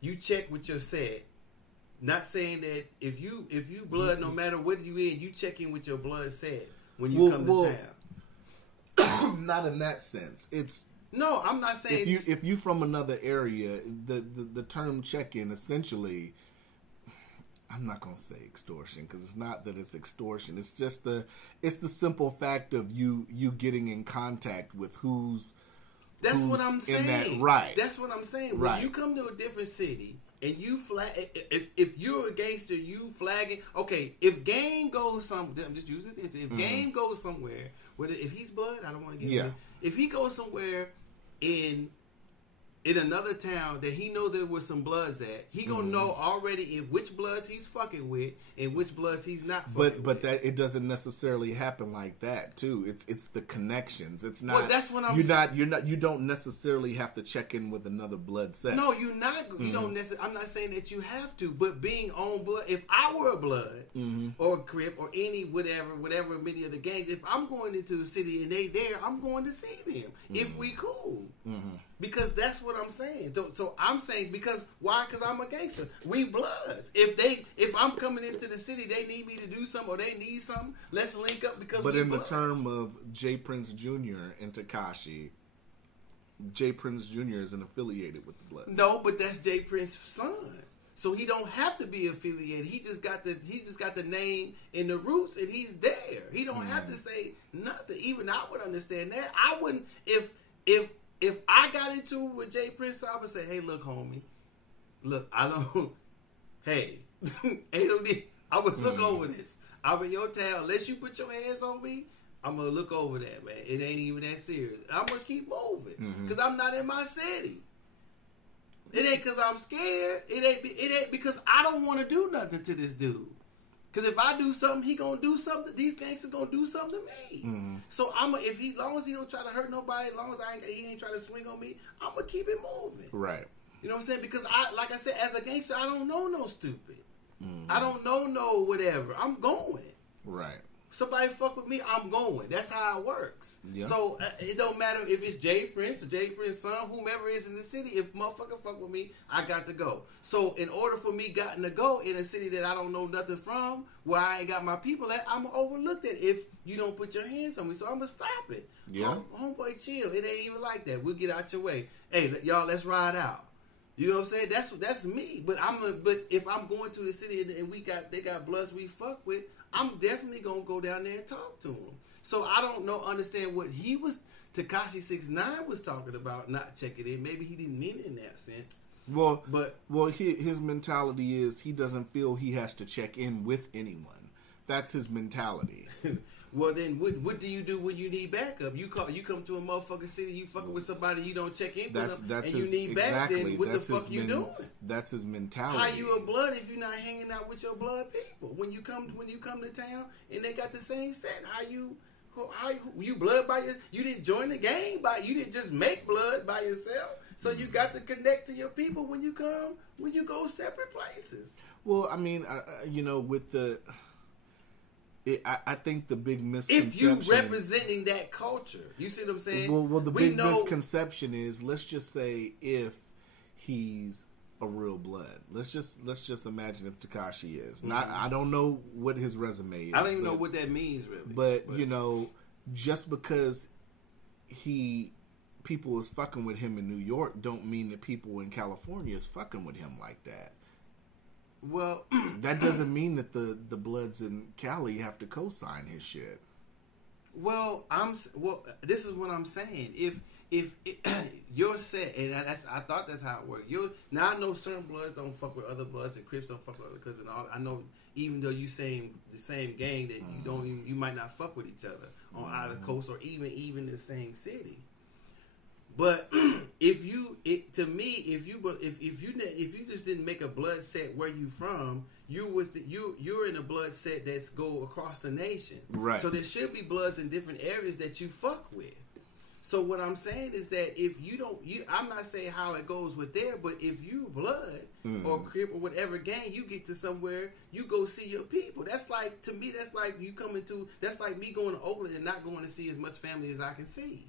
you check with your set. Not saying that if you blood, no matter what you in, you check in with your blood set when you come to town. Not in that sense. It's no, I'm not saying if you from another area, the term check-in essentially. I'm not gonna say extortion because it's not that it's extortion. It's just the simple fact of you getting in contact with who's. That's what I'm saying. Right. That's what I'm saying. When you come to a different city and you flag, if you're a gangster, you flagging. Okay, if game goes somewhere, I'm just using this. If game goes somewhere, whether if he's blood, I don't want to get him. If he goes somewhere in another town that he know there was some bloods at, he gonna know already in which bloods he's fucking with and which bloods he's not fucking with. But that it doesn't necessarily happen like that too. It's the connections. It's not. Well, that's what I'm saying. You don't necessarily have to check in with another blood set. No, you're not. You don't necessarily. I'm not saying that you have to, but being on blood. If I were a blood or a Crip or any whatever many of the gangs, if I'm going into a city and they there, I'm going to see them if we cool. Because that's what I'm saying. So I'm saying because why? Because I'm a gangster. We bloods. If I'm coming into the city, they need me to do something or they need something. Let's link up because. But we in bloods. the term of J. Prince Jr. and Tekashi, J. Prince Jr. isn't affiliated with the blood. No, but that's J. Prince's son. So he don't have to be affiliated. He just got the name and the roots, and he's there. He don't have to say nothing. Even I would understand that. I wouldn't if I got into it with J. Prince, I would say, hey, look, homie. Look, I don't... Hey. I would look over this. I'm in your town. Unless you put your hands on me, I'm going to look over that, man. It ain't even that serious. I'm going to keep moving. Because I'm not in my city. It ain't because I'm scared. It ain't because I don't want to do nothing to this dude. Because if I do something, he gonna do something. These gangsters gonna do something to me. So long as he don't try to hurt nobody, as long as he ain't trying to swing on me, I'm gonna keep it moving. Right. You know what I'm saying? Because like I said, as a gangster, I don't know no stupid. I don't know no whatever. I'm going. Right. Somebody fuck with me, I'm going. That's how it works. Yeah. So it don't matter if it's J. Prince or J. Prince's son, whomever is in the city. If motherfucker fuck with me, I got to go. So in order for me gotten to go in a city that I don't know nothing from, where I ain't got my people at, I'm overlooked it if you don't put your hands on me. So I'm gonna stop it. Yeah. Homeboy, chill. It ain't even like that. We'll get out your way. Hey, y'all, let's ride out. You know what I'm saying? That's me. But if I'm going to a city and they got bloods we fuck with, I'm definitely gonna go down there and talk to him. So I don't understand what Tekashi 6ix9ine was talking about, not checking in. Maybe he didn't mean it in that sense. Well, his mentality is he doesn't feel he has to check in with anyone. That's his mentality. Well, then what do you do when you need backup? You come to a motherfucking city, you fucking with somebody you don't check in with them, and you need back. Then what the fuck you doing? That's his mentality. How you a blood if you're not hanging out with your blood people? When you come to town and they got the same set, how you blood by you didn't join the gang you didn't just make blood by yourself. So you got to connect to your people when you go separate places. Well, I mean, with the. I think the big misconception... If you representing that culture. You see what I'm saying? Well, the big misconception is, let's just say if he's a real blood. Let's just imagine if Tekashi is. I don't know what his resume is. I don't even know what that means, really. But, just because people is fucking with him in New York don't mean that people in California is fucking with him like that. Well, that doesn't mean that the bloods in Cali have to co-sign his shit. Well, this is what I'm saying. If you're set, and I thought that's how it worked. Now I know certain bloods don't fuck with other bloods, and Crips don't fuck with other Crips, and all. I know even though you saying the same gang that you might not fuck with each other on either coast or even the same city. But if you just didn't make a blood set where you from, you're in a blood set that's go across the nation. Right. So there should be bloods in different areas that you fuck with. So what I'm saying is that if I'm not saying how it goes with there, but if you blood or Crip or whatever gang, you get to somewhere, you go see your people. That's like, to me, that's like you coming to, that's like me going to Oakland and not going to see as much family as I can see.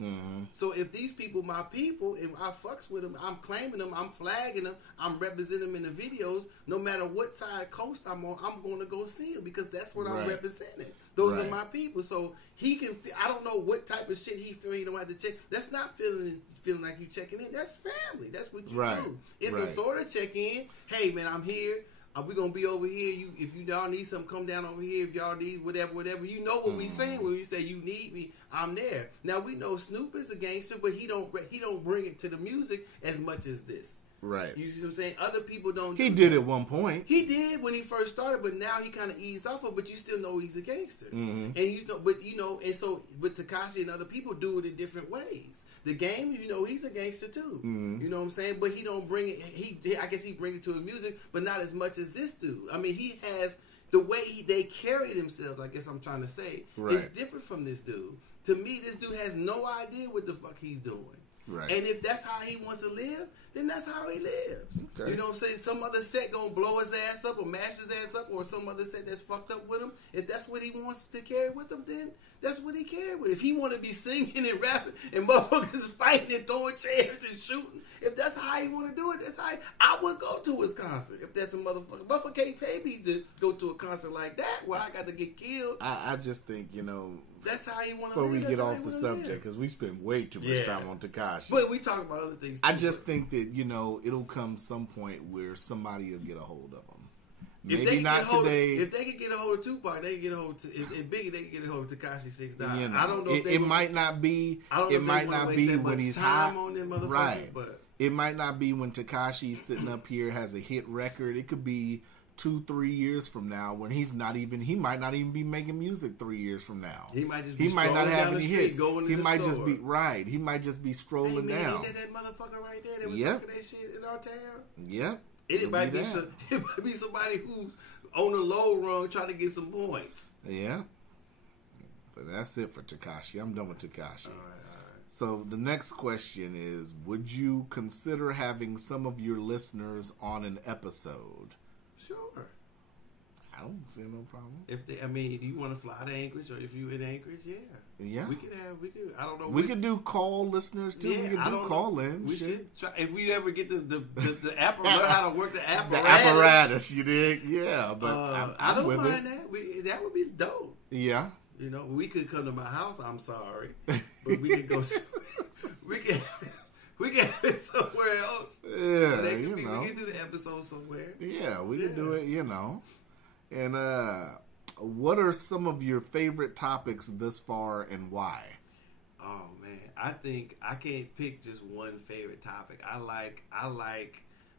So if these people my people and I fucks with them, I'm claiming them, I'm flagging them, I'm representing them in the videos, no matter what side coast I'm on, I'm going to go see them because that's what I'm representing. Those are my people. So he can feel, I don't know what type of shit he feel he don't have to check. That's not feeling like you checking in. That's family. That's what you do. It's a sort of check in. Hey man, I'm here. We gonna be over here. You, if y'all need something, come down over here. If y'all need whatever. You know what we saying when we say you need me. I'm there. Now we know Snoop is a gangster, but he don't bring it to the music as much as this. Right. You see what I'm saying? Other people don't. He did at one point. He did when he first started, but now he kind of eased off of it. But you still know he's a gangster, and and so, but Tekashi and other people do it in different ways. The game, he's a gangster too. You know what I'm saying? But he don't bring it. I guess he brings it to his music, but not as much as this dude. I mean, he has the way they carry themselves. I guess I'm trying to say is different from this dude. To me, this dude has no idea what the fuck he's doing. Right. And if that's how he wants to live, then that's how he lives. Okay. You know what I'm saying? Some other set gonna blow his ass up or mash his ass up, or some other set that's fucked up with him. If that's what he wants to carry with him, then that's what he carry with. If he want to be singing and rapping and motherfuckers fighting and throwing chairs and shooting, if that's how he want to do it, that's how I would go to his concert. If that's a motherfucker, Buffer can't pay me to go to a concert like that where I got to get killed. I just think that's how you want to live. Before we get off the subject, because we spend way too much time on Tekashi. But we talk about other things too. I just think that, it'll come some point where somebody will get a hold of him. Maybe not today. If they could get a hold of Tupac, they can get a hold of Biggie, they can get a hold of Tekashi 6ix9ine. I don't know if it might not be. It might not be when he's hot. Right. But it might not be when Tekashi's sitting up here has a hit record. It could be 2-3 years from now when he might not even be making music 3 years from now. He might just be not have any hits. He might just be He might just be strolling down. Ain't that motherfucker right there that was talking that shit in our town? Yep. It might be somebody who's on the low run trying to get some points. Yeah. But that's it for Tekashi. I'm done with Tekashi. All right. So the next question is, would you consider having some of your listeners on an episode? Sure. I don't see no problem. If do you want to fly to Anchorage, or if you in Anchorage, yeah, we could. I don't know. We could do call listeners too. Yeah, we could do call in. We should try if we ever get the app, learn how to work the apparatus. The apparatus, you dig? Yeah, but I don't mind that. That would be dope. Yeah. We could come to my house. I'm sorry, but we could go. we can have it somewhere else. Yeah, we can do the episode somewhere. Yeah, we can do it. And what are some of your favorite topics thus far, and why? Oh man, I think I can't pick just one favorite topic. I like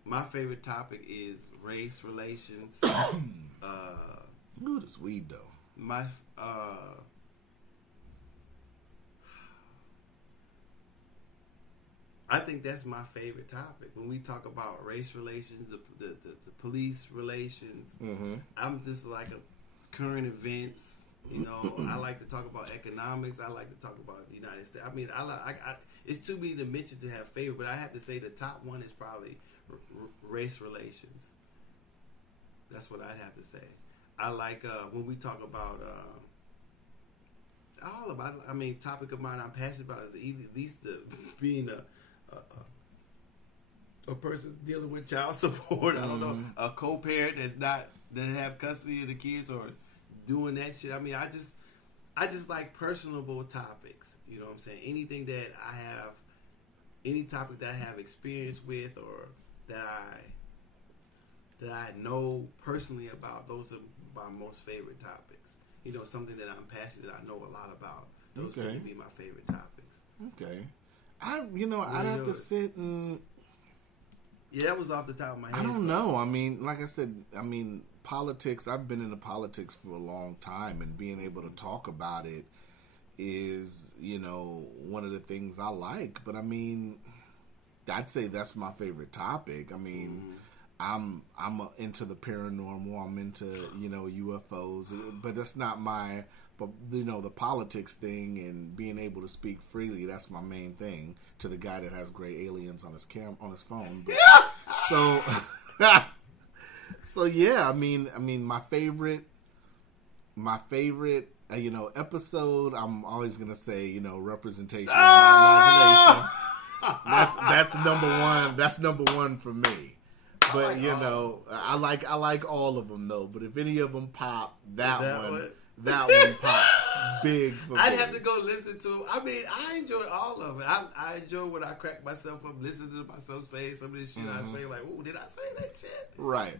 my favorite topic is race relations. Ooh, this weed though. I think that's my favorite topic when we talk about race relations, the police relations. Mm-hmm. I'm just like current events. I like to talk about economics. I like to talk about the United States. I mean, it's too many to mention to have favorite, but I have to say the top one is probably race relations. That's what I'd have to say. I like when we talk about topic of mine I'm passionate about is at least being a person dealing with child support. I don't know, a co-parent that have custody of the kids or doing that shit. I mean, I just like personable topics. You know what I'm saying? Anything that I have, any topic that I have experience with or that I know personally about. Those are my most favorite topics. Something that I'm passionate, I know a lot about. Those tend to be my favorite topics. Okay. I'd have to sit and... Yeah, that was off the top of my head. I don't know. I mean, like I said, politics, I've been into politics for a long time, and being able to talk about it is, one of the things I like. But, I'd say that's my favorite topic. I'm into the paranormal. I'm into, UFOs. But that's not my... But, the politics thing and being able to speak freely, that's my main thing, to the guy that has gray aliens on his phone. But, so, So yeah, I mean, my favorite, episode. I'm always gonna say, representation of my imagination. That's number one. That's number one for me. But I like all of them though. But if any of them pop, that one pops big for me. I'd have to go listen to it. I mean, I enjoy all of it. I enjoy when I crack myself up listening to myself saying some of this shit. I say like, "Oh, did I say that shit?" Right.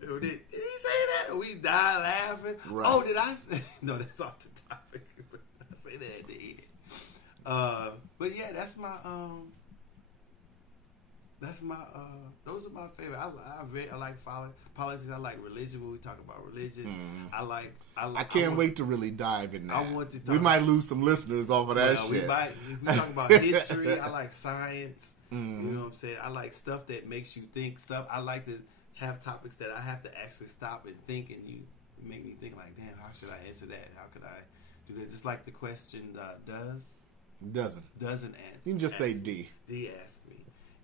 Did he say that? Or we die laughing. Right. Oh, did I say? No, that's off the topic. I say that at the end. But yeah, that's my those are my favorite. I like politics. I like religion when we talk about religion. I can't wait to really dive in that. I want to. We might lose some listeners off of that shit. We might. If we talk about history, I like science. You know what I'm saying? I like stuff that makes you think. I like to have topics that I have to actually stop and think, and you make me think like, damn, how should I answer that? How could I do that? Just like the question doesn't answer. You can just say D. D ask me.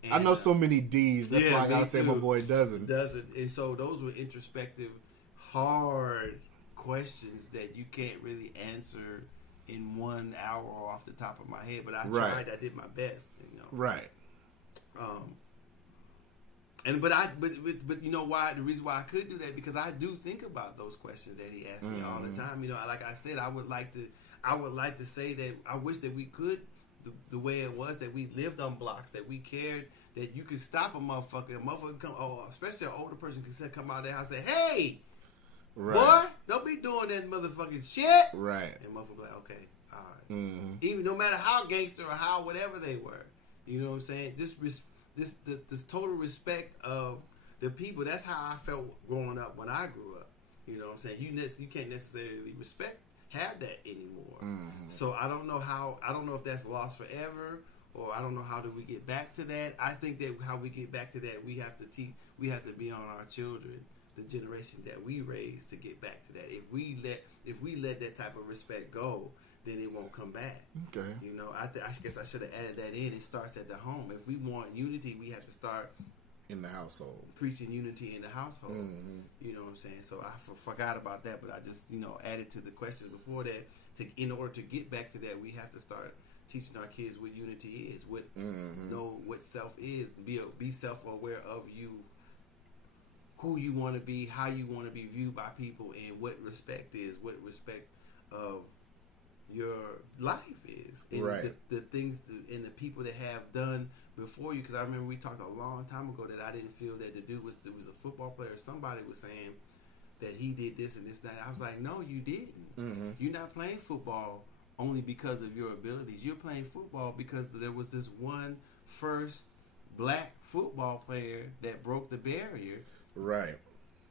And, I know so many D's. That's why I gotta say my boy doesn't. And so those were introspective, hard questions that you can't really answer in 1 hour off the top of my head. But I tried. I did my best. Right. But you know why? The reason why I could do that, because I do think about those questions that he asks me all the time. Like I said, I would like to say that I wish that we could. The way it was, that we lived on blocks, that we cared, that you could stop a motherfucker come, especially an older person could come out of their house and say, "Hey, boy, don't be doing that motherfucking shit." Right. And motherfucker be like, "Okay, all right." Even no matter how gangster or how whatever they were, you know what I'm saying? This total respect of the people. That's how I felt growing up when I grew up. You know what I'm saying? You can't necessarily have that anymore. So I don't know if that's lost forever, or I don't know how do we get back to that. I think that how we get back to that, we have to be on our children, the generation that we raise, to get back to that. If we let that type of respect go, then it won't come back. Okay. I guess I should have added that in. It starts at the home. If we want unity, we have to start in the household, preaching unity in the household. You know what I'm saying? So I forgot about that, but I just added to the questions before that. In order to get back to that, we have to start teaching our kids what unity is, know what self is, be self-aware of you, who you want to be, how you want to be viewed by people, and what respect is, what respect of your life is, and right. the things and the people that have done before you. Because I remember we talked a long time ago that I didn't feel that the dude was a football player. Somebody was saying that he did this and this and that. I was like, no, you didn't. You're not playing football only because of your abilities. You're playing football because there was this one first black football player that broke the barrier. Right.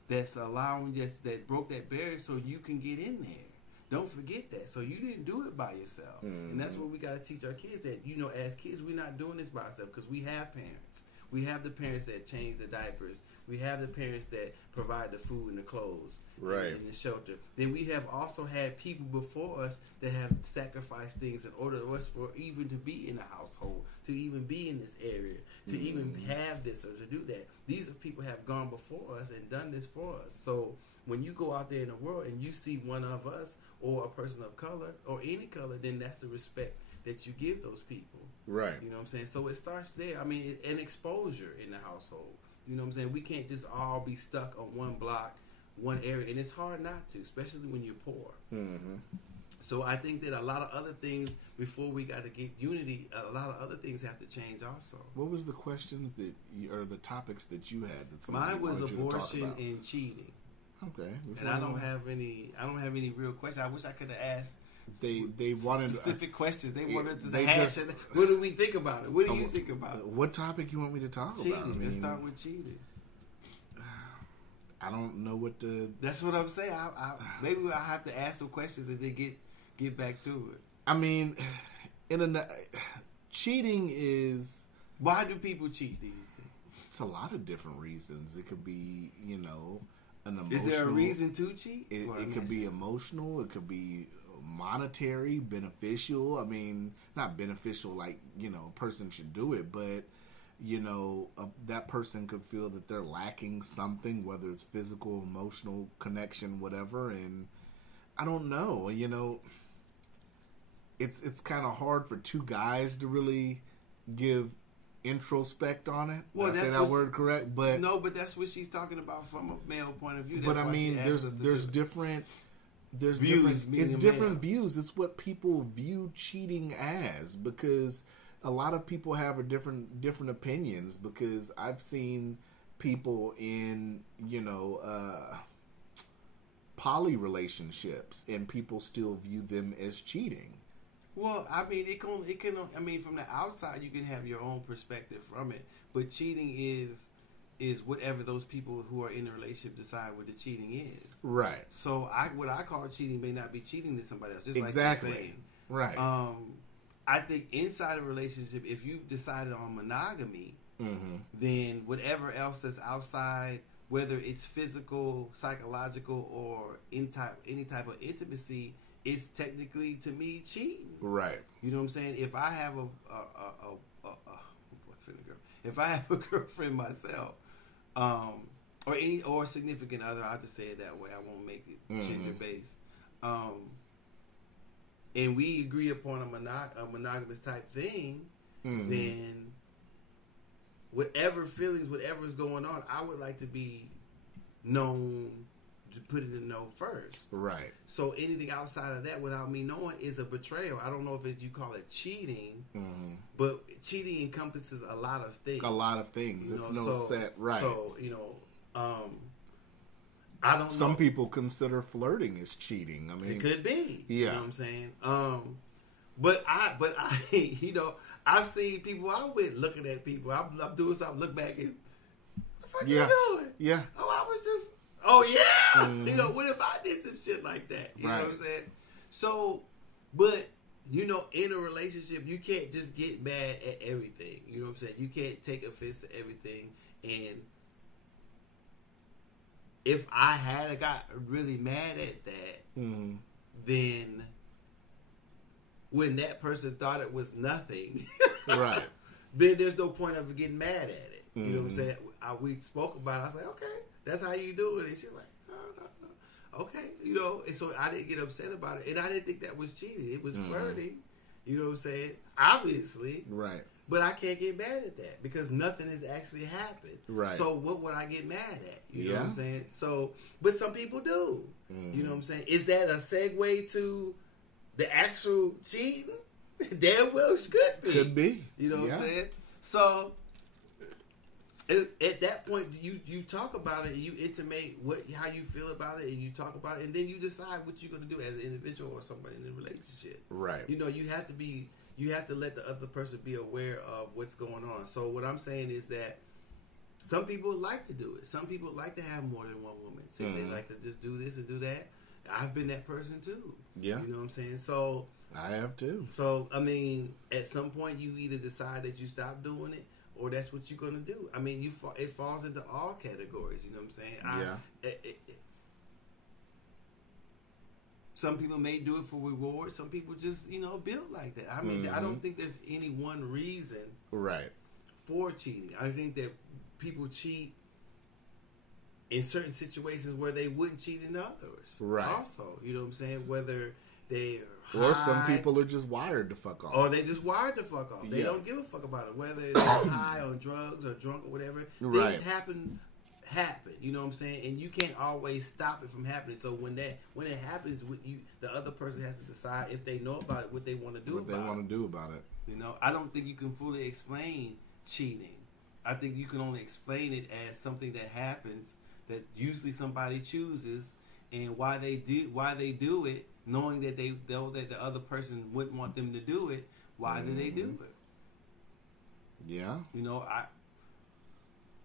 That broke that barrier so you can get in there. Don't forget that. So you didn't do it by yourself. And that's what we got to teach our kids, that, as kids, we're not doing this by ourselves, because we have parents. We have the parents that change the diapers. We have the parents that provide the food and the clothes, right, and the shelter. Then we have also had people before us that have sacrificed things in order for us for even to be in the household, to even be in this area, to even have this or to do that. These are people have gone before us and done this for us. So when you go out there in the world and you see one of us or a person of color or any color, then that's the respect that you give those people. Right. You know what I'm saying? So it starts there. I mean, an exposure in the household. You know what I'm saying? We can't just all be stuck on one block, one area. And it's hard not to, especially when you're poor. So I think that a lot of other things, before we got to get unity, a lot of other things have to change also. What was the questions or the topics that you had? Mine was abortion and cheating. Okay. And I don't have any real questions. I wish I could have asked they wanted specific questions. They wanted to hash it. What do we think about it? What do you think about it? What topic you want me to talk cheating. about? Let's start with cheating. I don't know what to. That's what I'm saying. Maybe I have to ask some questions and then get back to it. I mean, cheating is. Why do people cheat? It's a lot of different reasons. It could be, an emotional. Is there a reason to cheat? It could be emotional. It could be monetary, beneficial. I mean, not beneficial like, a person should do it, but that person could feel that they're lacking something, whether it's physical, emotional connection, whatever. And I don't know, it's kind of hard for two guys to really give introspect on it. Well, Did I say that word correct? But no, but that's what she's talking about from a male point of view. That's but I mean, there's different views. It's different views. It's what people view cheating as, because a lot of people have different opinions. Because I've seen people in poly relationships, and people still view them as cheating. Well, I mean, it can. I mean, from the outside, you can have your own perspective from it, but cheating is whatever those people who are in a relationship decide what the cheating is. Right. So, what I call cheating may not be cheating to somebody else. Just exactly. Like you're saying. Right. I think inside a relationship, if you've decided on monogamy, then whatever else that's outside, whether it's physical, psychological, or any type of intimacy, it's technically, to me, cheating. Right. You know what I'm saying? If I have if I have a girlfriend myself, or a significant other, I'll just say it that way. I won't make it gender based. And we agree upon a monogamous type thing, then whatever feelings, whatever is going on, I would like to be known, to put it in know first. Right. So anything outside of that without me knowing is a betrayal. I don't know if you call it cheating, but cheating encompasses a lot of things. A lot of things. It's set right. So, I don't know. Some people consider flirting as cheating. I mean, it could be. Yeah. You know what I'm saying? But I I've seen people I'm with looking at people. I'm doing something, look back and, what the fuck you doing? Yeah. Oh, I was just, oh yeah. What if I did some shit like that? You know what I'm saying? So, but, in a relationship, you can't just get mad at everything. You know what I'm saying? You can't take offense to everything. And if I had got really mad at that, then when that person thought it was nothing, right, then there's no point of getting mad at it. You know what I'm saying? We spoke about it. I was like, okay, that's how you do it. And she's like, no. Okay. And so I didn't get upset about it. And I didn't think that was cheating. It was flirting. You know what I'm saying? Obviously. Right. But I can't get mad at that because nothing has actually happened. Right. So what would I get mad at? You know what I'm saying? So, but some people do. You know what I'm saying? Is that a segue to the actual cheating? Damn well could be. Could be. You know what I'm saying? So at that point, you talk about it, and you intimate how you feel about it, and you talk about it, and then you decide what you're going to do as an individual or somebody in a relationship. Right. You have to let the other person be aware of what's going on. So what I'm saying is that some people like to do it. Some people like to have more than one woman. So they like to just do this and do that. I've been that person too. Yeah. You know what I'm saying? So I have too. So, I mean, at some point you either decide that you stop doing it or that's what you're going to do. I mean, it falls into all categories. You know what I'm saying? Some people may do it for reward. Some people just, build like that. I mean, I don't think there's any one reason for cheating. I think that people cheat in certain situations where they wouldn't cheat in others. Right. Also, you know what I'm saying? Whether they are or some people are just wired to fuck off. Or they just wired to fuck off. They don't give a fuck about it. Whether they're high on drugs or drunk or whatever. Things happen. You know what I'm saying? And you can't always stop it from happening. So when it happens, the other person has to decide if they know about it, what they want to do about it. What they want to do about it. I don't think you can fully explain cheating. I think you can only explain it as something that happens that usually somebody chooses, and why they do it, knowing that they know that the other person wouldn't want them to do it. Why do they do it? Yeah.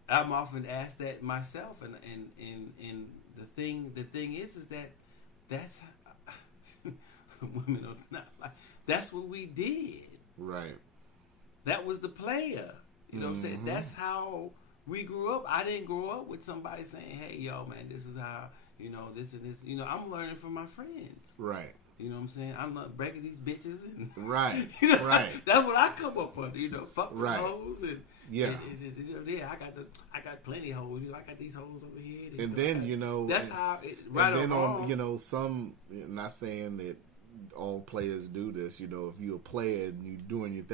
I'm often asked that myself, and the thing is that that's women are not like that's what we did. Right. That was the player. You know what I'm saying? That's how we grew up. I didn't grow up with somebody saying, "Hey, yo, man, this is how this and this." I'm learning from my friends. Right. You know what I'm saying? I'm not breaking these bitches. And, right. Right. That's what I come up under. Fuck with hoes Yeah. I got plenty of hoes. I got these hoes over here. And then, that's how right and then or wrong. on, some, not saying that all players do this, if you're a player and you're doing your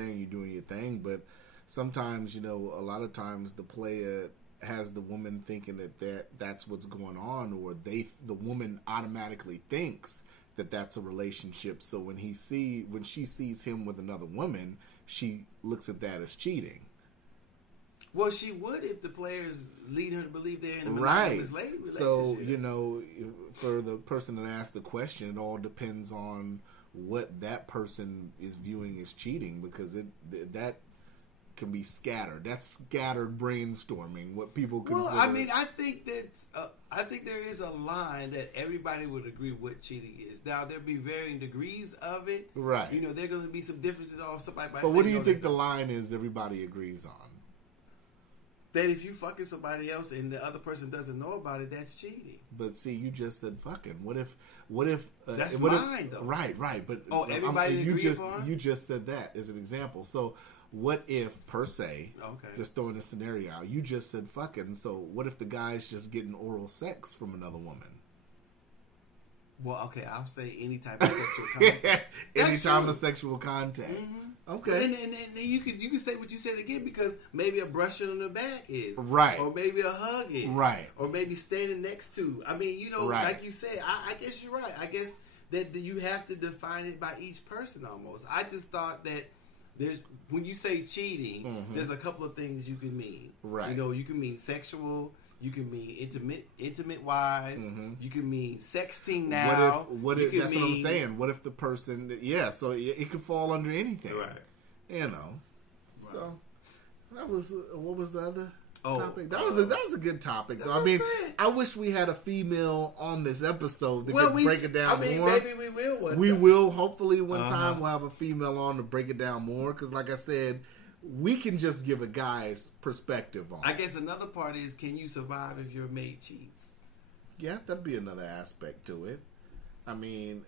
thing, but sometimes, a lot of times the player has the woman thinking that's what's going on, or the woman automatically thinks that that's a relationship. So when she sees him with another woman, she looks at that as cheating. Well, she would if the players lead her to believe they're in a monogamous relationship. So, for the person that asked the question, it all depends on what that person is viewing as cheating, because that can be scattered. That's scattered brainstorming. What people consider. Well, I mean, I think there is a line that everybody would agree what cheating is. Now, there'll be varying degrees of it. Right. There are going to be some differences off somebody. But what do you think the line is everybody agrees on? That if you fucking somebody else and the other person doesn't know about it, that's cheating. But see, you just said fucking. What if? That's what mine, if, though. Right. But everybody you just said that as an example. So what if, per se, just throwing a scenario out, you just said fucking. So what if the guy's just getting oral sex from another woman? Well, okay, I'll say any type of sexual contact. Any type of sexual contact. Mm-hmm. Okay. And you can say what you said again, because maybe a brushing on the back is. Right. Or maybe a hug is. Right. Or maybe standing next to. I mean, right. Like you said, I guess you're right. I guess that you have to define it by each person almost. I just thought that when you say cheating, mm-hmm. there's a couple of things you can mean. Right. You can mean sexual. You can mean intimate wise. Mm-hmm. You can mean sexting now. What if that's what I'm saying. What if the person, so it could fall under anything. Right. Right. So that was, what was the other topic? That was a good topic, though. I mean, I wish we had a female on this episode that could break it down more. Maybe we will. We will. Hopefully one time we'll have a female on to break it down more, because like I said, we can just give a guy's perspective on it. I guess another part is, can you survive if your mate cheats? Yeah, that'd be another aspect to it. I mean,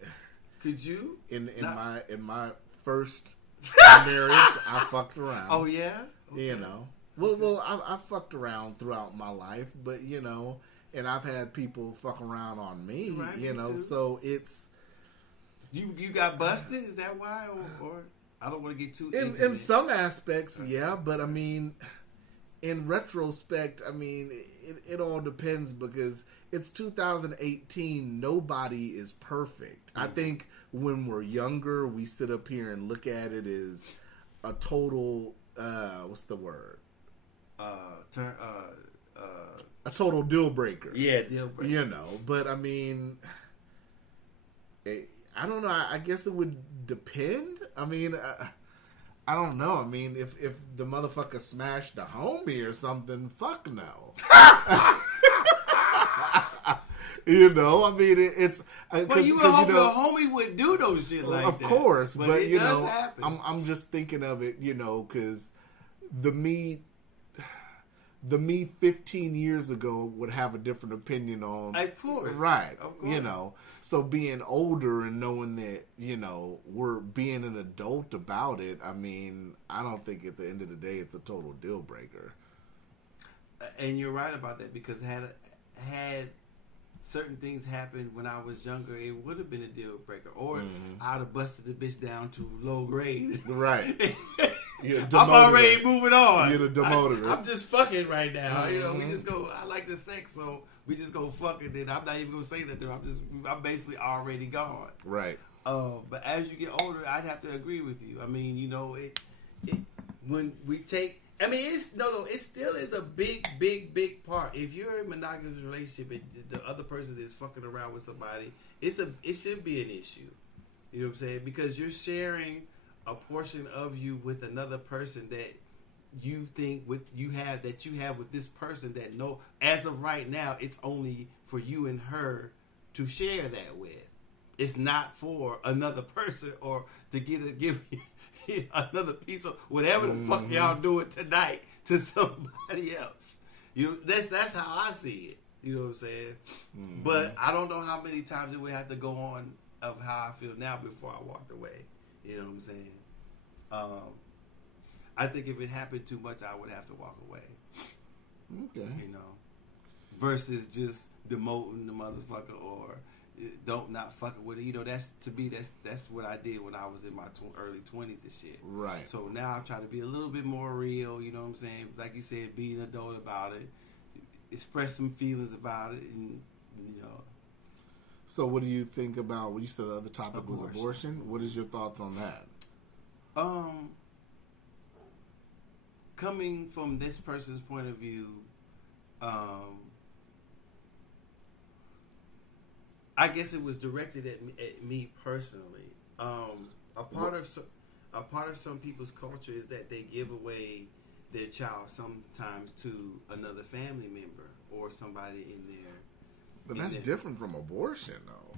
could you? In my first marriage, I fucked around. Oh yeah? Okay. Well, I fucked around throughout my life, but and I've had people fuck around on me, right, me too. So it's you got busted. Is that why, or I don't want to get too in some aspects, yeah. But I mean, in retrospect, I mean, it all depends, because it's 2018. Nobody is perfect. Mm-hmm. I think when we're younger, we sit up here and look at it as a total. What's the word? A total deal breaker. Yeah, deal breaker. But I mean, I don't know. I guess it would depend. I mean, I don't know. I mean, if the motherfucker smashed the homie or something, fuck no. I mean, it's. Well, you would hope a homie would do those shit like that. Of course, but it does happen. I'm just thinking of it, because the me 15 years ago would have a different opinion on. Of course. Right. Of course. So being older and knowing that, we're being an adult about it, I mean, I don't think at the end of the day it's a total deal breaker. And you're right about that, because had certain things happened when I was younger, it would have been a deal breaker. Or I'd have busted the bitch down to low grade. Right. I'm already moving on. You're the demoted. I'm just fucking right now. We just go, I like the sex, so we just go fuck it. Then I'm not even going to say that. I'm basically already gone. Right. But as you get older, I'd have to agree with you. I mean, when we take, I mean, it still is a big part. If you're in a monogamous relationship and the other person is fucking around with somebody, it should be an issue. You know what I'm saying? Because you're sharing a portion of you with another person that you think you have with this person that as of right now, it's only for you and her to share that with. It's not for another person or to give another piece of whatever the fuck y'all doing tonight to somebody else. That's how I see it. You know what I'm saying? Mm-hmm. But I don't know how many times it would have to go on of how I feel now before I walked away. You know what I'm saying? I think if it happened too much, I would have to walk away. Okay. You know, versus just demoting the motherfucker or not fucking with it. You know, that's what I did when I was in my early 20s and shit. Right. So now I try to be a little bit more real. You know what I'm saying? Like you said, be an adult about it, express some feelings about it, and you know. So what do you think about when you said the other topic was abortion? What is your thoughts on that? Coming from this person's point of view, I guess it was directed at me personally. A part of some people's culture is that they give away their child sometimes to another family member or somebody in their. But that's different from abortion, though.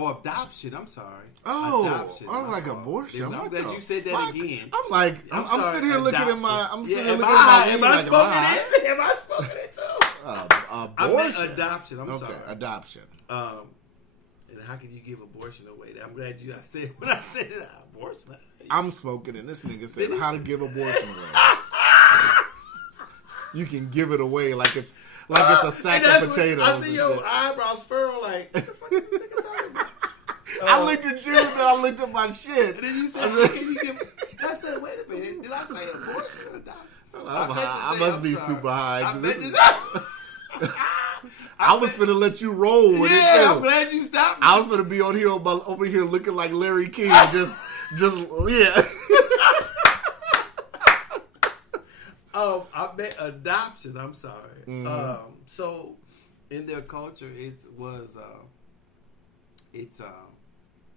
Or adoption. I'm sorry. Oh, adoption, I'm like abortion. I'm glad you said that again. I'm like, I'm sorry, sitting here looking at my. I'm sitting here looking at my. Am I spoken it? Am I spoken it too? Abortion. I meant adoption. I'm sorry. Adoption. And how can you give abortion away? I'm glad I said when I said abortion. I'm smoking, and this nigga said how to give abortion away. You can give it away like it's a sack of potatoes. I see your eyebrows furrow like, what the fuck is this nigga talking about? I looked at you, then I looked at my shit. And then you said, can you give... I said, wait a minute. Did I say abortion or adoption? I must be super high. I I was finna let you roll with it too. I'm glad you stopped me. I was finna be on here over here looking like Larry King, just yeah. I meant adoption. I'm sorry. Mm-hmm. So, in their culture, it's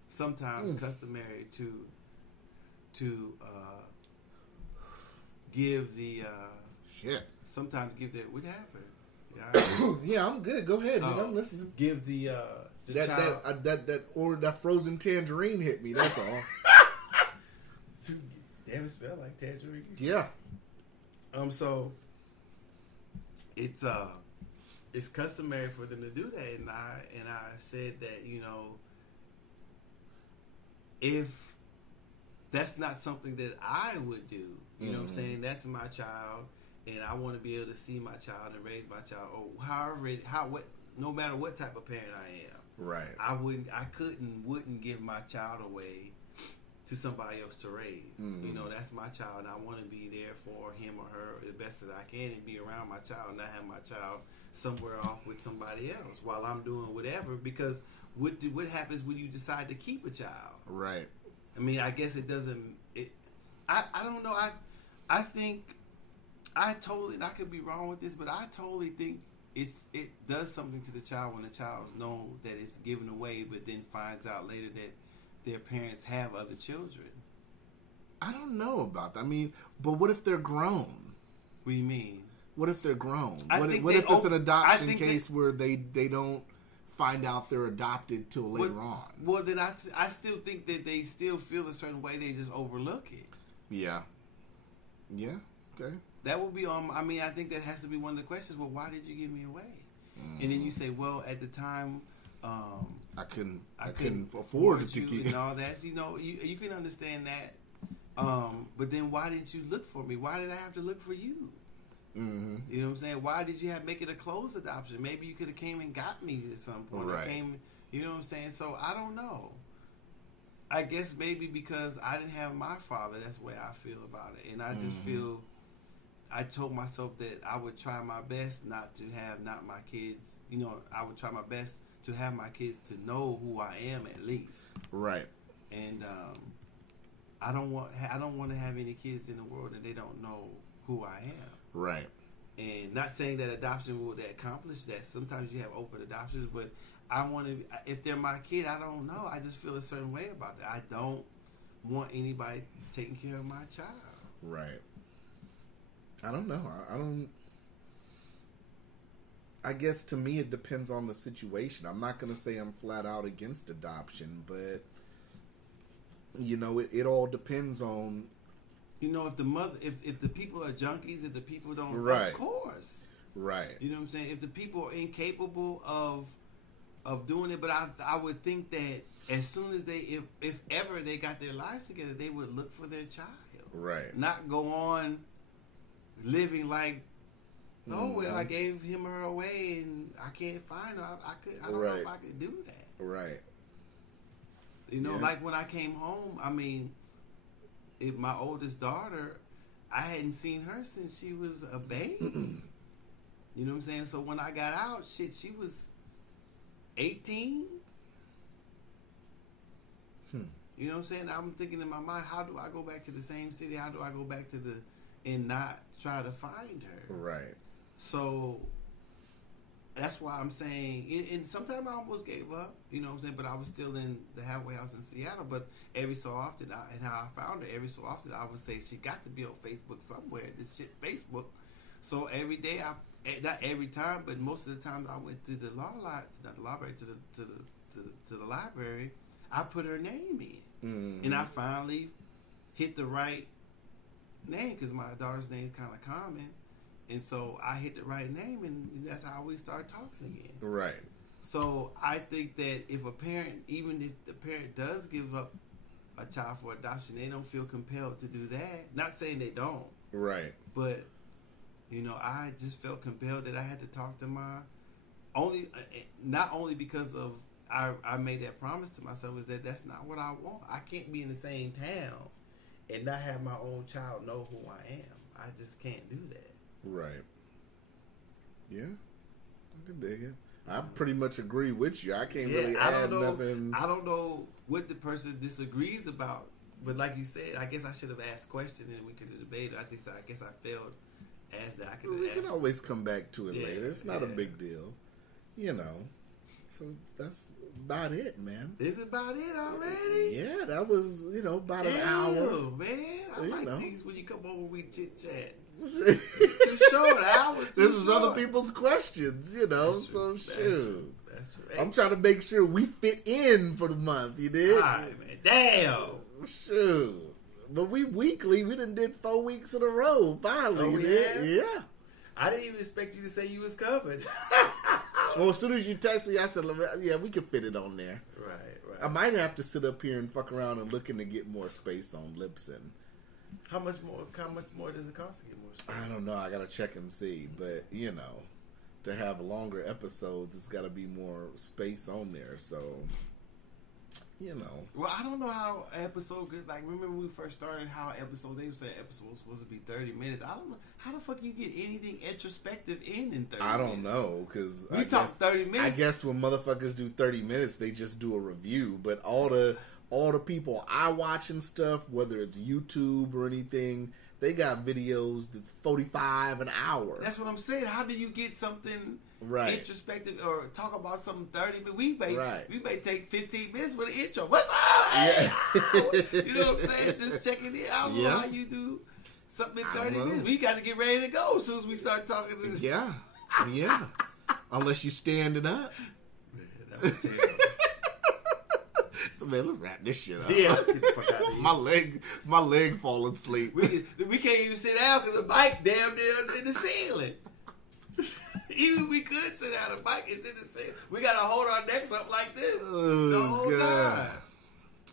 sometimes customary to give the shit. Sometimes give the what happened. Yeah, I'm good. Go ahead, man. I'm listening. Give the child that frozen tangerine hit me. That's all. Damn, it smell like tangerine. Yeah. So it's customary for them to do that, and I said that, you know, if that's not something that I would do, you know what I'm saying? That's my child, and I want to be able to see my child and raise my child, or no matter what type of parent I am. Right. I wouldn't give my child away to somebody else to raise. You know, that's my child, and I want to be there for him or her the best that I can and be around my child, and not have my child somewhere off with somebody else while I'm doing whatever. Because what happens when you decide to keep a child? Right. I mean, I guess it doesn't. I don't know. I think I could be wrong with this, but I totally think it does something to the child when the child knows that it's given away, but then finds out later that their parents have other children. I don't know about that. I mean, but what if they're grown? What do you mean? What if they're grown? What if it's an adoption case where they don't find out they're adopted till later on? Well, then I still think that they still feel a certain way. They just overlook it. Yeah. Yeah. Okay. That would be on. I mean, I think that has to be one of the questions. Well, why did you give me away? And then you say, well, at the time, I couldn't afford it to keep and all that. You know, you can understand that. But then why didn't you look for me? Why did I have to look for you? Mm-hmm. You know what I'm saying? Why did you make it a closed adoption? Maybe you could have came and got me at some point. Right. You know what I'm saying? So I don't know. I guess maybe because I didn't have my father, that's the way I feel about it. And I just feel, I told myself that I would try my best not my kids. You know, I would try my best to have my kids to know who I am at least. Right. And I don't want to have any kids in the world that they don't know who I am. Right. And not saying that adoption will accomplish that. Sometimes you have open adoptions, but I want to. If they're my kid, I don't know. I just feel a certain way about that. I don't want anybody taking care of my child. Right. I don't know. I don't. I guess to me it depends on the situation. I'm not going to say I'm flat out against adoption, but you know, it all depends on. You know, if the people are junkies, if the people don't, right. Of course, right. You know what I'm saying? If the people are incapable of doing it, but I would think that as soon as if ever they got their lives together, they would look for their child. Right. Not go on living like, oh, well, I gave him or her away and I can't find her. I don't know if I could do that. Right. You know, like when I came home, I mean, if my oldest daughter, I hadn't seen her since she was a baby. You know what I'm saying? So when I got out, shit, she was 18. You know what I'm saying? I'm thinking in my mind, how do I go back to the same city? How do I go back to and not try to find her? Right. So that's why I'm saying, and sometimes I almost gave up, you know what I'm saying? But I was still in the halfway house in Seattle. But every so often, and how I found her, every so often I would say she got to be on Facebook somewhere. This shit, Facebook. So every day, not every time, but most of the time, I went to the library, to the library. I put her name in, and I finally hit the right name because my daughter's name is kind of common. And so I hit the right name, and that's how we start talking again. Right. So I think that if a parent, even if the parent does give up a child for adoption, they don't feel compelled to do that. Not saying they don't. Right. But, you know, I just felt compelled that I had to talk to my not only because of I made that promise to myself, is that that's not what I want. I can't be in the same town and not have my own child know who I am. I just can't do that. Right. Yeah. I can dig it. I pretty much agree with you. I can't really add nothing. I don't know what the person disagrees about, but like you said, I guess I should have asked questions and we could have debated. I guess I failed as that. We can always come back to it later. It's not a big deal. You know. So that's about it, man. Is it about it already? Yeah, that was, about an hour. Man, I like these when you come over, we chit chat. It's too short. Hours too This is short. other people's questions, That's so true. shoot. That's true. Hey. I'm trying to make sure we fit in for the month, you did? All right, man. Damn. Shoot. But we weekly. We done did 4 weeks in a row, finally. Oh, we have? Yeah. I didn't even expect you to say you was covered. Well, as soon as you texted me, I said, yeah, we can fit it on there. Right. I might have to sit up here and fuck around and looking to get more space on Libsyn. How much more does it cost to get more space? I don't know. I got to check and see. But, to have longer episodes, it's got to be more space on there. So, Well, I don't know how an episode could, like, remember when we first started how episode, they said episode was supposed to be 30 minutes. I don't know. How the fuck you get anything introspective in 30 minutes? I don't know, because we talk 30 minutes. I guess when motherfuckers do 30 minutes, they just do a review. But all the people I watch and stuff, whether it's YouTube or anything, they got videos that's 45 an hour. That's what I'm saying. How do you get something introspective or talk about something 30 minutes? We may take 15 minutes for the intro. What's up? Yeah. You know what I'm saying? Just checking it out. I don't know how you do something in 30 minutes. We got to get ready to go as soon as we start talking to Yeah. Unless you standing up. Man, that was terrible. So man, let's wrap this shit up. Yeah, let's get the fuck out of here. my leg falling asleep. We can't even sit down because the bike damn near in the ceiling. Even if we could sit down, the bike is in the ceiling. We got to hold our necks up like this the whole time.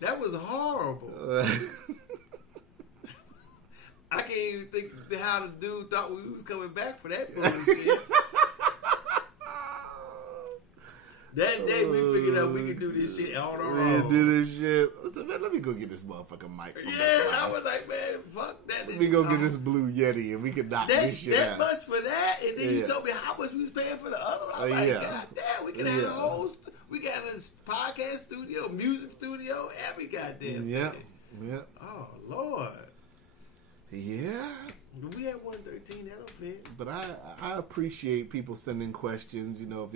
That was horrible. I can't even think how the dude thought we was coming back for that bullshit. That day we figured out we could do this shit on our own. Do this shit. Man, let me go get this motherfucking mic. I was like, man, fuck that. Let me go get this Blue Yeti and we can knock this shit that out. much for that, and then you told me how much we was paying for the other one. I'm like, God damn, we can have a whole. We got a podcast studio, music studio, every goddamn thing. Yeah. Oh Lord. Yeah. But we had 113. That'll fit. But I appreciate people sending questions. If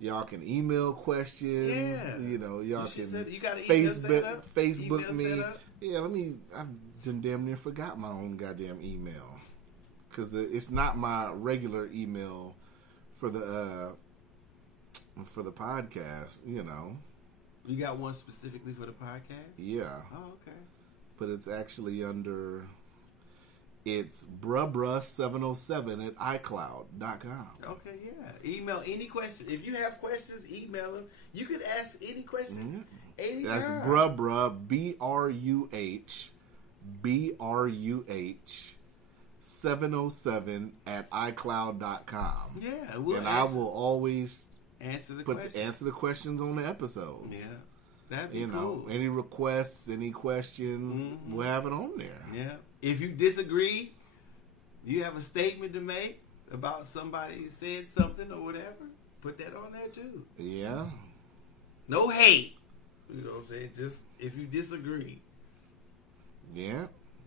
y'all can email questions. Yeah. Y'all can you got an email set up? Facebook email me. Set up? Yeah, I done damn near forgot my own goddamn email. Because it's not my regular email for the podcast, You got one specifically for the podcast? Yeah. Oh, okay. But it's actually under... It's bruh707 at iCloud.com. Okay, yeah. Email any questions. If you have questions, email them. You can ask any questions anytime. That's bruh, BRUH BRUH707 at iCloud.com. Yeah, I will always answer the questions on the episodes. Yeah, that'd be cool. Any requests, any questions, we'll have it on there. Yeah. If you disagree, you have a statement to make about somebody who said something or whatever, put that on there too. Yeah. No hate. You know what I'm saying? Just if you disagree. Yeah.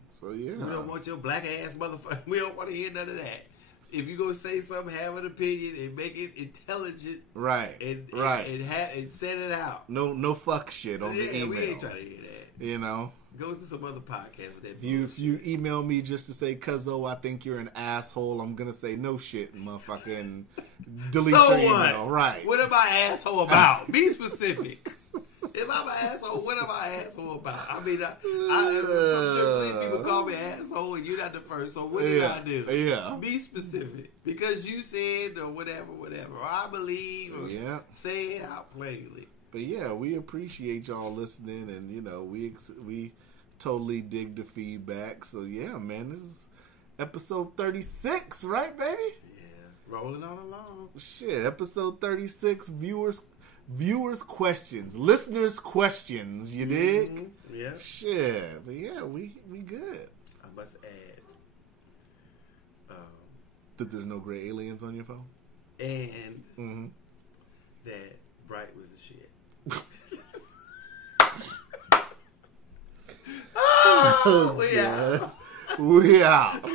So yeah. We don't want your black ass motherfucker. We don't want to hear none of that. If you go say something, have an opinion and make it intelligent, right? And set it out. No fuck shit on the email. We ain't trying to hear that. You know. Go to some other podcast with that. If you email me just to say, "Cuzzo, I think you're an asshole," I'm gonna say no shit, motherfucker, and delete your email. Right? What am I asshole about? Be specific. If I'm an asshole, what am I asshole about? I mean, I'm sure people call me an asshole, and you're not the first. So what did I do? Yeah. Be specific, because you said or whatever, or I believe, or say it out plainly. But yeah, we appreciate y'all listening, and we totally dig the feedback. So yeah, man, this is episode 36, right, baby? Yeah, rolling on along. Shit, episode 36. Viewers' questions, listeners' questions. You dig? Yeah. Shit, but yeah, we good. I must add that there's no gray aliens on your phone, and that Bright was the shit. We out.